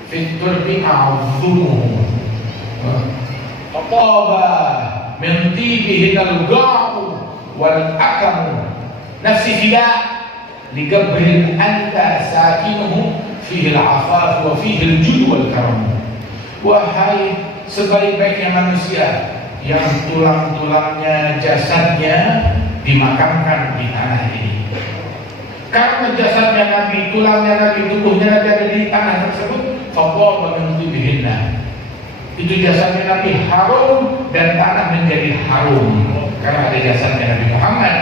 fit turbi a'zumuhu. Fataba min tibihi al-ga'u wal-akamu nafsi fidah ligabrin anta sakinuhu fihi al-afaf wa fihi al-jud wal-karam. Wahai sebaik-baiknya manusia yang tulang-tulangnya, jasadnya dimakamkan di tanah ini. Karena jasadnya Nabi, tulangnya Nabi, tubuhnya Nabi ada di tanah tersebut, fataba min tibihinna. Itu jasadnya Nabi harum dan tanah menjadi harum karena ada jasadnya Nabi Muhammad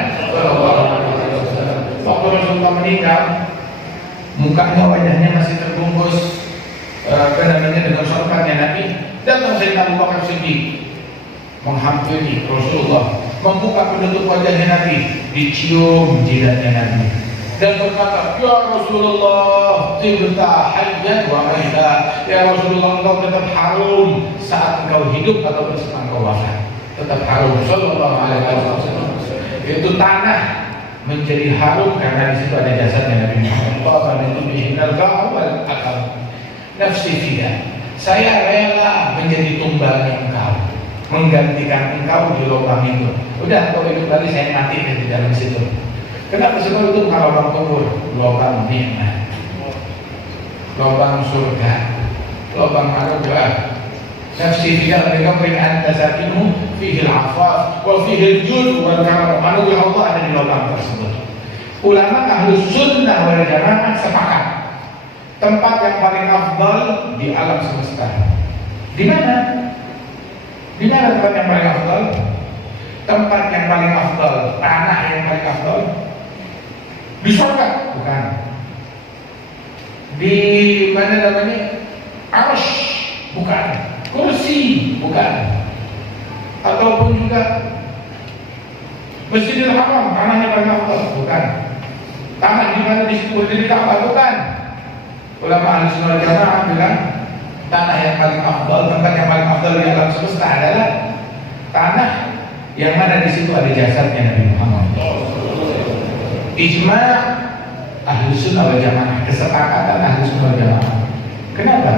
waktu Rasulullah meninggal, mukanya, wajahnya masih terbungkus dengan sorbannya Nabi. Datang Sayyidina Abu Bakar Siddiq menghampiri Rasulullah, membuka penutup wajahnya Nabi, dicium jidatnya Nabi dan berkata, ya Rasulullah, tibta hayyan wa maita. Ya Rasulullah, engkau tetap harum saat engkau hidup ataupun setelah engkau wafat. Tetap harum. Sallallahu alaihi wasallam. Itu tanah menjadi harum karena di situ ada jasadnya Nabi Muhammad. Itu bihinal ga'u wal akam. Nafsi fidah. Saya rela menjadi tumbalnya engkau, menggantikan engkau di lubang itu. Udah, engkau hidup lagi, saya mati di dalam situ. Kenapa sebab itu kalau lubang kubur, lubang nikmat, lubang surga, lubang anugerah. Nafsi fidah mereka beri anta sakinu fihi al-afaf wa fihi al-jud wal karam. Anugerah Allah ada di lubang tersebut. Ulama ahlu sunnah wal jamaah sepakat tempat yang paling afdal di alam semesta. Di mana? Di mana tempat yang paling afdal? Tempat yang paling afdal, tanah yang paling afdal di surga, bukan. Di mana namanya? Arsy, bukan. Kursi, bukan. Ataupun juga Masjidil Haram, tanahnya paling afdal, bukan. Tanah di mana di situ berdiri Ka'bah, bukan. Ulama ahli sunnah jamaah bilang tanah yang paling afdal, tempat yang paling afdal di alam semesta adalah tanah yang mana di situ ada jasadnya Nabi Muhammad. Ijma' ahli sunnah wal jamaah, kesepakatan ahli sunnah wal jamaah. Kenapa?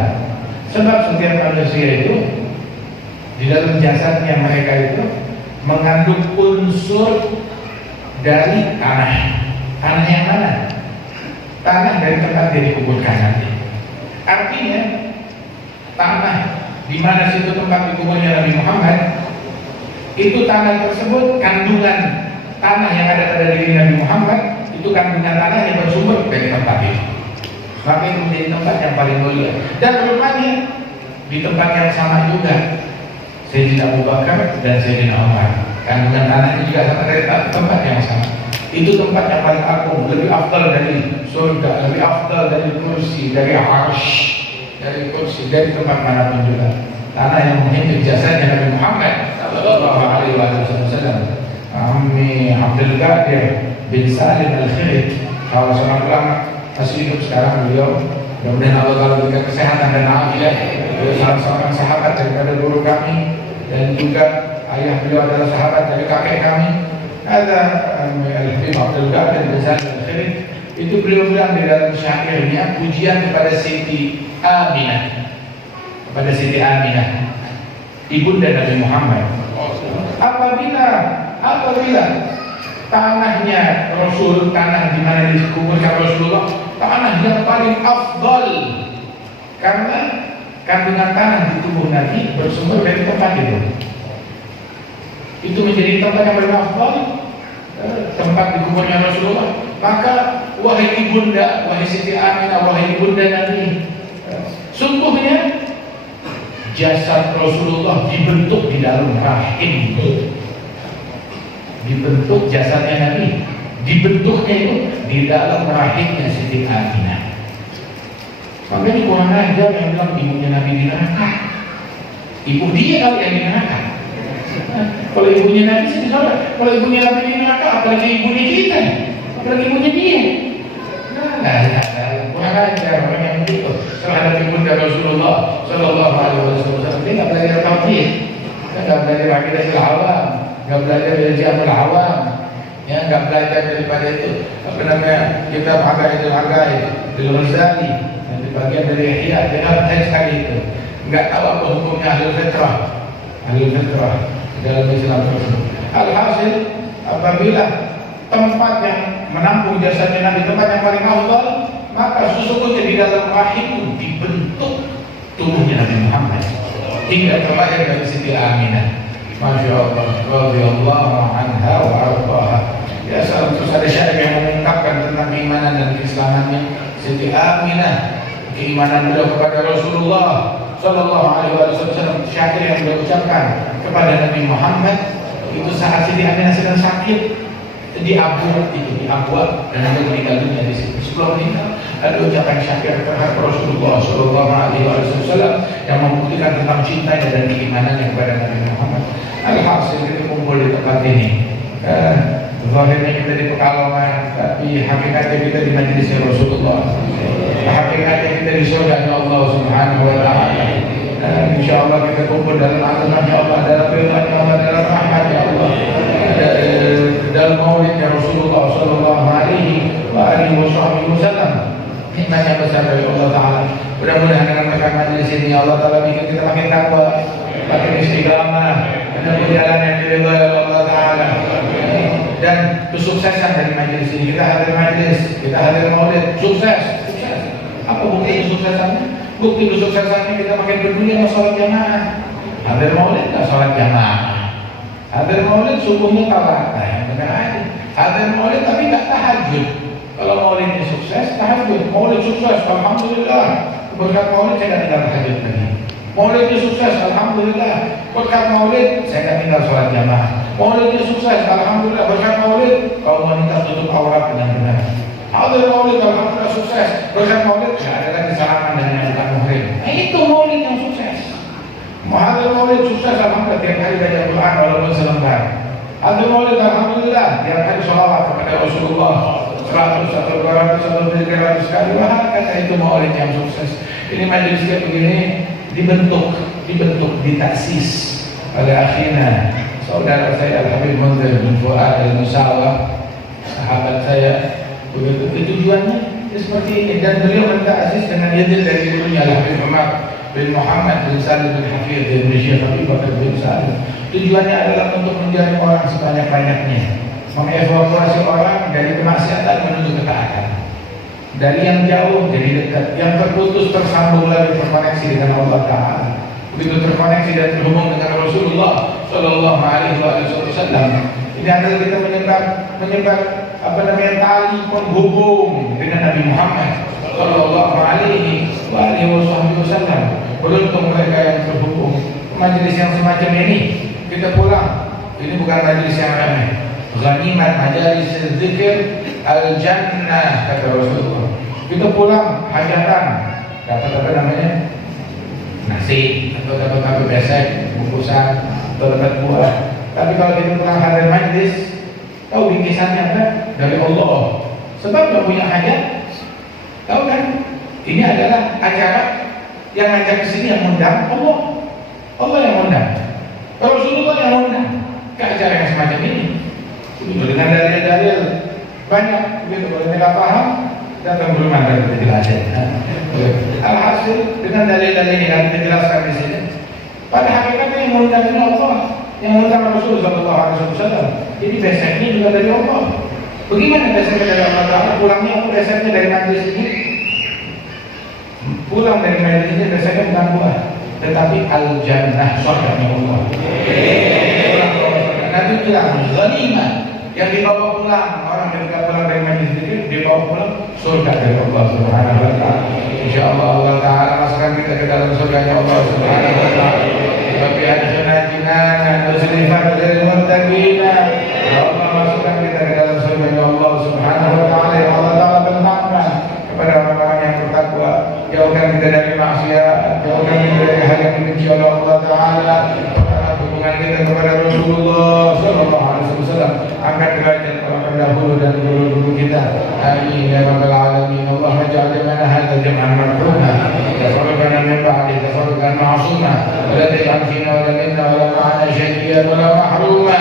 Sebab setiap manusia itu di dalam jasadnya mereka itu mengandung unsur dari tanah. Tanah yang mana? Tanah dari tempat dia dikuburkan nanti. Artinya tanah di mana situ tempat dikuburnya Nabi Muhammad, itu tanah tersebut kandungan tanah yang ada pada diri Nabi Muhammad, itu kandungan tanah yang bersumber dari tempat itu. Maka itu menjadi tempat yang paling mulia. Dan rupanya di tempat yang sama juga Sayyidina Abu Bakar dan Sayyidina Umar, kandungan tanahnya juga sama dari tempat yang sama. Itu tempat yang paling agung, lebih afdal dari surga, lebih afdal dari kursi, dari arsy, dari kursi, dari tempat manapun juga. Tanah yang menghimpit jasadnya Nabi Muhammad sallallahu alaihi wasallam. Ammi Abdul Qadir bin Salim Al-Khirij, salah seorang ulama masih hidup sekarang beliau. Mudah-mudahan Allah Ta'ala berikan kesehatan dan afiat. Beliau salah seorang sahabat daripada guru kami, dan juga ayah beliau adalah sahabat dari kakek kami. Ada Al-Habib Abdul Qadir bin Salim Al-Khirij. Itu beliau bilang di dalam syairnya pujian kepada Siti Aminah, kepada Siti Aminah, ibunda Nabi Muhammad. Apabila tanahnya Rasul, tanah di mana dikuburkan Rasulullah, tanah yang paling afdal karena kandungan tanah di tubuh Nabi bersumber dari tempat itu. itu menjadi tempat yang paling afdal, tempat di kuburnya Rasulullah. Maka wahai ibunda, wahai Siti Aminah, wahai ibunda Nabi, sungguhnya jasad Rasulullah dibentuk di dalam rahim. Dibentuk jasadnya Nabi, dibentuknya itu di dalam rahimnya Siti Aminah. Makanya kurang ajar yang bilang ibunya Nabi di neraka. Ibu dia kali yang di neraka. Kalau ibunya Nabi sih saudara, kalau ibunya Nabi di neraka, apalagi ibunya kita, apalagi ibunya dia. Kurang ajar orang yang begitu terhadap ibunda Rasulullah Sallallahu Alaihi Wasallam. Dia nggak belajar tauhid, nggak belajar akidah awam, nggak belajar dari Jabal Awam, ya nggak belajar daripada itu apa namanya kitab Aqaidul Aqaid Al-Ghazali, nanti bagian dari Ihya, dia nggak sekali itu, nggak tahu apa hukumnya ahlul fitrah dalam Islam tersebut. Alhasil apabila tempat yang menampung jasadnya Nabi, tempat yang paling afdal, maka sesungguhnya di dalam rahim dibentuk tubuhnya Nabi Muhammad hingga terlahir dari Siti Aminah. Masya Allah, radhiyallahu anha wa ardaha. Ya, terus ada syair yang mengungkapkan tentang keimanan dan keislamannya Siti Aminah, keimanan beliau kepada Rasulullah Sallallahu Alaihi Wasallam. Syair yang beliau ucapkan kepada Nabi Muhammad itu saat Siti Aminah sedang sakit di Abuat dan ada meninggal dunia di situ. Sebelum meninggal ada ucapan syair terhadap Rasulullah Sallallahu Alaihi Wasallam yang membuktikan tentang cintanya dan keimanannya kepada Nabi Muhammad. Alhasil kita kumpul di tempat ini. Zahirnya kita di Pekalongan, tapi hakikatnya kita di majelisnya Rasulullah. Hakikatnya kita di surganya Allah Subhanahu Wa Taala. Insya Allah kita kumpul dalam azamnya Allah, dalam ridhanya Allah, dalam rahmatnya Allah, dalam maulidnya Rasulullah Sallallahu Alaihi Wasallam. Hikmahnya besar dari Allah Taala. Mudah-mudahan dengan berkat majelis ini Allah Taala bikin kita makin takwa, makin istiqamah, dan berjalan yang diridhai oleh Allah Taala. Dan kesuksesan dari majelis ini, kita hadir majelis, kita hadir maulid, sukses. Apa bukti kesuksesannya? Bukti kesuksesannya kita makin peduli sama sholat jamaah. Hadir maulid nggak sholat jamaah. Hadir maulid subuhnya tawakal, yang benar aja. Hadir maulid tapi nggak tahajud. Kalau maulidnya sukses, tahajud. Maulid sukses, alhamdulillah. Berkat maulid saya nggak tinggal tahajud lagi. Maulidnya sukses, alhamdulillah. Berkat maulid saya nggak tinggal sholat jamaah. Maulidnya sukses, alhamdulillah. Berkat maulid kaum wanita tutup aurat dengan benar. Hadir maulid, alhamdulillah sukses. Berkat maulid nggak ada lagi salaman dengan yang bukan muhrim. Nah, itu maulid yang sukses. Hadir maulid sukses, alhamdulillah. Tiap hari baca Quran walaupun selembar. Hadir maulid, alhamdulillah. Tiap hari sholawat kepada Rasulullah 100 atau 200 atau 300 kali. Wah, kata itu maulid yang sukses. Ini majelis kayak begini dibentuk, ditaksis oleh akhirnya saudara saya Al-Habib Munzir bin Fuad Al-Musawah, sahabat saya. Begitu tujuannya seperti ini, dan beliau mentaksis dengan yadil dari dunia Al-Habib Umar bin Muhammad bin Salim bin Hafidh bin Syekh Habib Bakar bin Salim. Tujuannya adalah untuk menjadi orang sebanyak-banyaknya, mengevakuasi orang dari kemaksiatan menuju ketaatan, dari yang jauh jadi dekat, yang terputus tersambung lagi, terkoneksi dengan Allah Taala. Begitu terkoneksi dan terhubung dengan Rasulullah Sallallahu Alaihi Wasallam. Ini adalah kita menyebar apa namanya tali penghubung dengan Nabi Muhammad Sallallahu Alaihi Wasallam. Beruntung mereka yang terhubung. Majelis yang semacam ini kita pulang. Ini bukan majelis yang ramai. Ghanimat majelis zikir al-jannah kata Rasulullah. Kita pulang hajatan dapat apa namanya nasi atau dapat apa besek bungkusan atau dapat buah. Tapi kalau kita pulang hadir majlis, tahu bingkisannya apa? Dari Allah. Sebab nggak punya hajat, tahu kan? Ini adalah acara yang ngajak ke sini, yang undang Allah. Allah yang undang, Rasulullah yang undang ke acara yang semacam ini. Dengan dalil-dalil banyak, begitu. Kalau tidak paham, datang belum ada penjelasan. Alhasil dengan dalil-dalil yang kita jelaskan di sini, pada hakikatnya yang mengundang ini Allah, yang mengundang Rasulullah Sallallahu Alaihi Wasallam. Jadi beseknya juga dari Allah. Bagaimana beseknya dari Allah Taala? Pulangnya aku beseknya dari majlis ini. Pulang dari majlis ini beseknya bukan buah, tetapi al-jannah, surganya Allah. Pulang ke surga. Nabi bilang ghanimah yang dibawa pulang, orang ketika pulang dari majlis zikir dibawa pulang surga dari Allah Subhanahu wa taala. Insyaallah Allah taala masukkan kita ke dalam surganya Allah Subhanahu wa taala. Tapi hasanah muslimat dari muttaqin. Ya Allah masukkan kita ke dalam surganya Allah Subhanahu wa taala. Ya Allah taala bentangkan kepada orang-orang yang bertakwa, jauhkan kita dari maksiat, jauhkan kita dari hal yang dibenci oleh Allah taala. Hubungan kita kepada Rasulullah sallallahu alaihi wasallam, angkat derajat para pendahulu dan guru-guru kita. Amin ya rabbal alamin. Allahumma ij'al jam'ana hadza jam'an marhuma, tafarraqna min ba'di tafarruqan ma'suma, wa la taj'al fina wa la minna wa la ma'ana shaqiyyan wa la mahruma.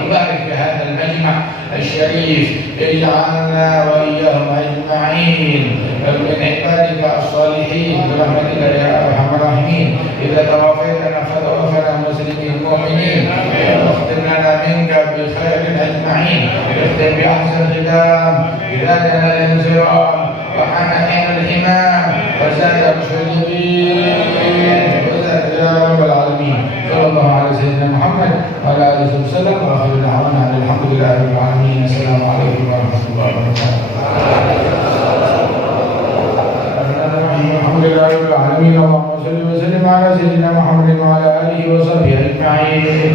وبارك في هذا المجمع الشريف، اجعلنا وإياهم أجمعين من عبادك الصالحين برحمتك يا أرحم الراحمين. إذا توفيتنا فتوفنا مسلمين مؤمنين، واختم لنا منك بخير أجمعين، اختم بأحسن ختام بلادنا الانصراف وحنائن الإمام وسائر المسلمين يا رب العالمين. صلى الله على سيدنا محمد وعلى آله وسلم، وآخر دعوانا الحمد لله رب العالمين. السلام عليكم ورحمة الله وبركاته. الحمد لله رب العالمين. اللهم صل وسلم على سيدنا محمد وعلى آله وصحبه أجمعين.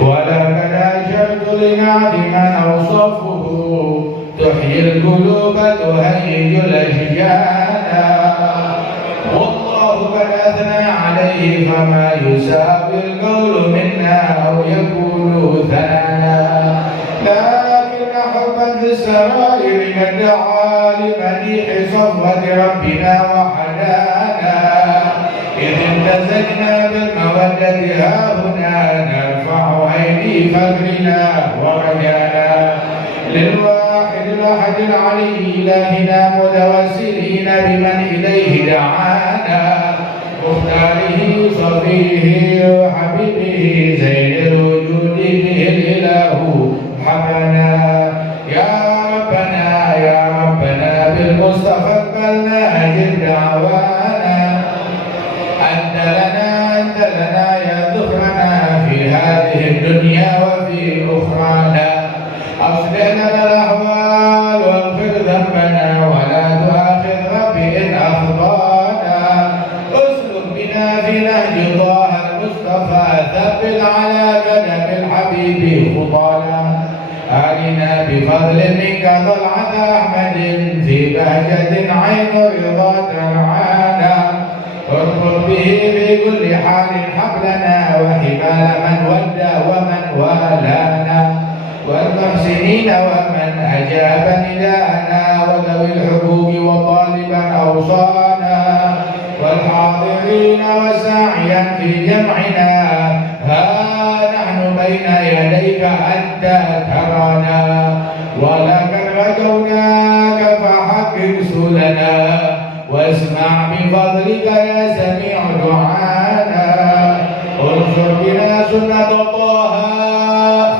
ولقد أشرت لنعم أوصافه تحيي القلوب تهيج الأشجان. والله قد أثنى عليه فما يساوي القول منا أو يقول ثنانا. لكن حبا في السرائر قد دعا لمديح صفوة ربنا وحنانا. إذ امتزجنا بالمودة هاهنا نرفع أيدي فخرنا ورجانا للواحد الأحد العلي إلهنا متوسلين بمن إليه دعانا، مختاره صفيه وحبيبه زين الوجود به الإله حبنا. يا ربنا يا ربنا بالمصطفى اقبلنا أجب دعوانا. أنت لنا يا ذكرنا في هذه الدنيا وفي أخرانا. أصلح لنا الأحوال واغفر ذنبنا ولا تؤاخذ ربي إن أخطأنا. اسلك بنا في نهج طه المصطفى، ثبت على قدم الحبيب خطانا. آلنا بفضل منك طلعة أحمد في بهجة عين رضا ترعانا. ارفض به في كل حال حبلنا وحبال من ودى ومن والانا، والمحسنين ومن أجاب نداءنا، وذوي الحقوق وطالبا أوصانا، والحاضرين وساعيا في جمعنا. ها نحن بين يديك أنت ترانا، ولقد رجوناك فحقق سؤلنا، واسمع بفضلك يا سميع دعانا. انصر بنا سنة طه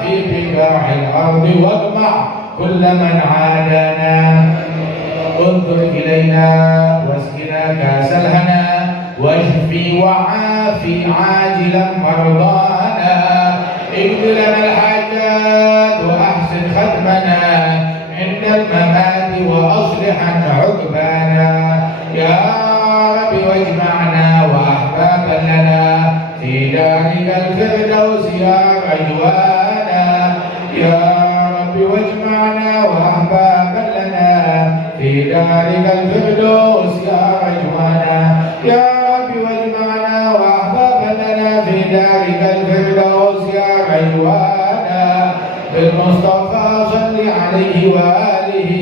في بقاع الأرض واجمع كل من عادانا. انظر إلينا واسقنا كاس الهنا، واشفي وعافي عاجلا مرضانا. اقض لنا الحاجات وأحسن ختمنا عند الممات وأصلحا عقبانا. يا رب واجمعنا وأحبابا لنا في دارك الفردوس يا رجوانا. يا رب واجمعنا وأحبابا لنا في دارك الفردوس يا رجوانا. يا رب واجمعنا وأحبابا لنا في دارك الفردوس يا رجوانا. بالمصطفى صل عليه وآله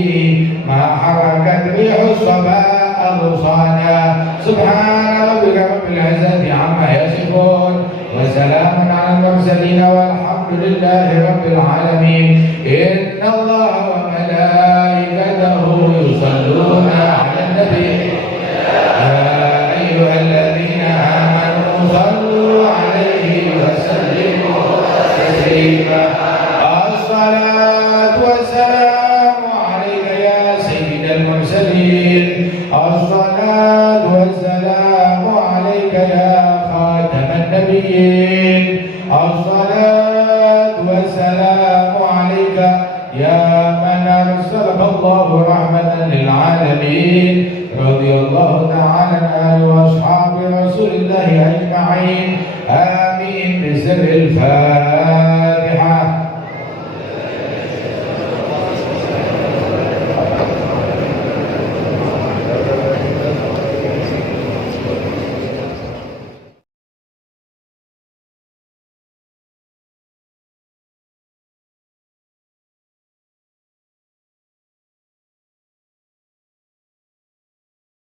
ما حركت ريح الصبا أغصانا. سبحان ربك رب العزة عما يصفون، وسلام على المرسلين، والحمد لله رب العالمين. إن الله وملائكته يصلون على النبي، يا أيها الذين آمنوا صلوا عليه وسلموا تسليما. الصلاة والسلام عليك يا سيد المرسلين، الصلاة والسلام عليك يا خاتم النبيين، الصلاة الله رحمة للعالمين. رضي الله تعالى عن آله وأصحاب رسول الله أجمعين. آمين بسر الفاتحة.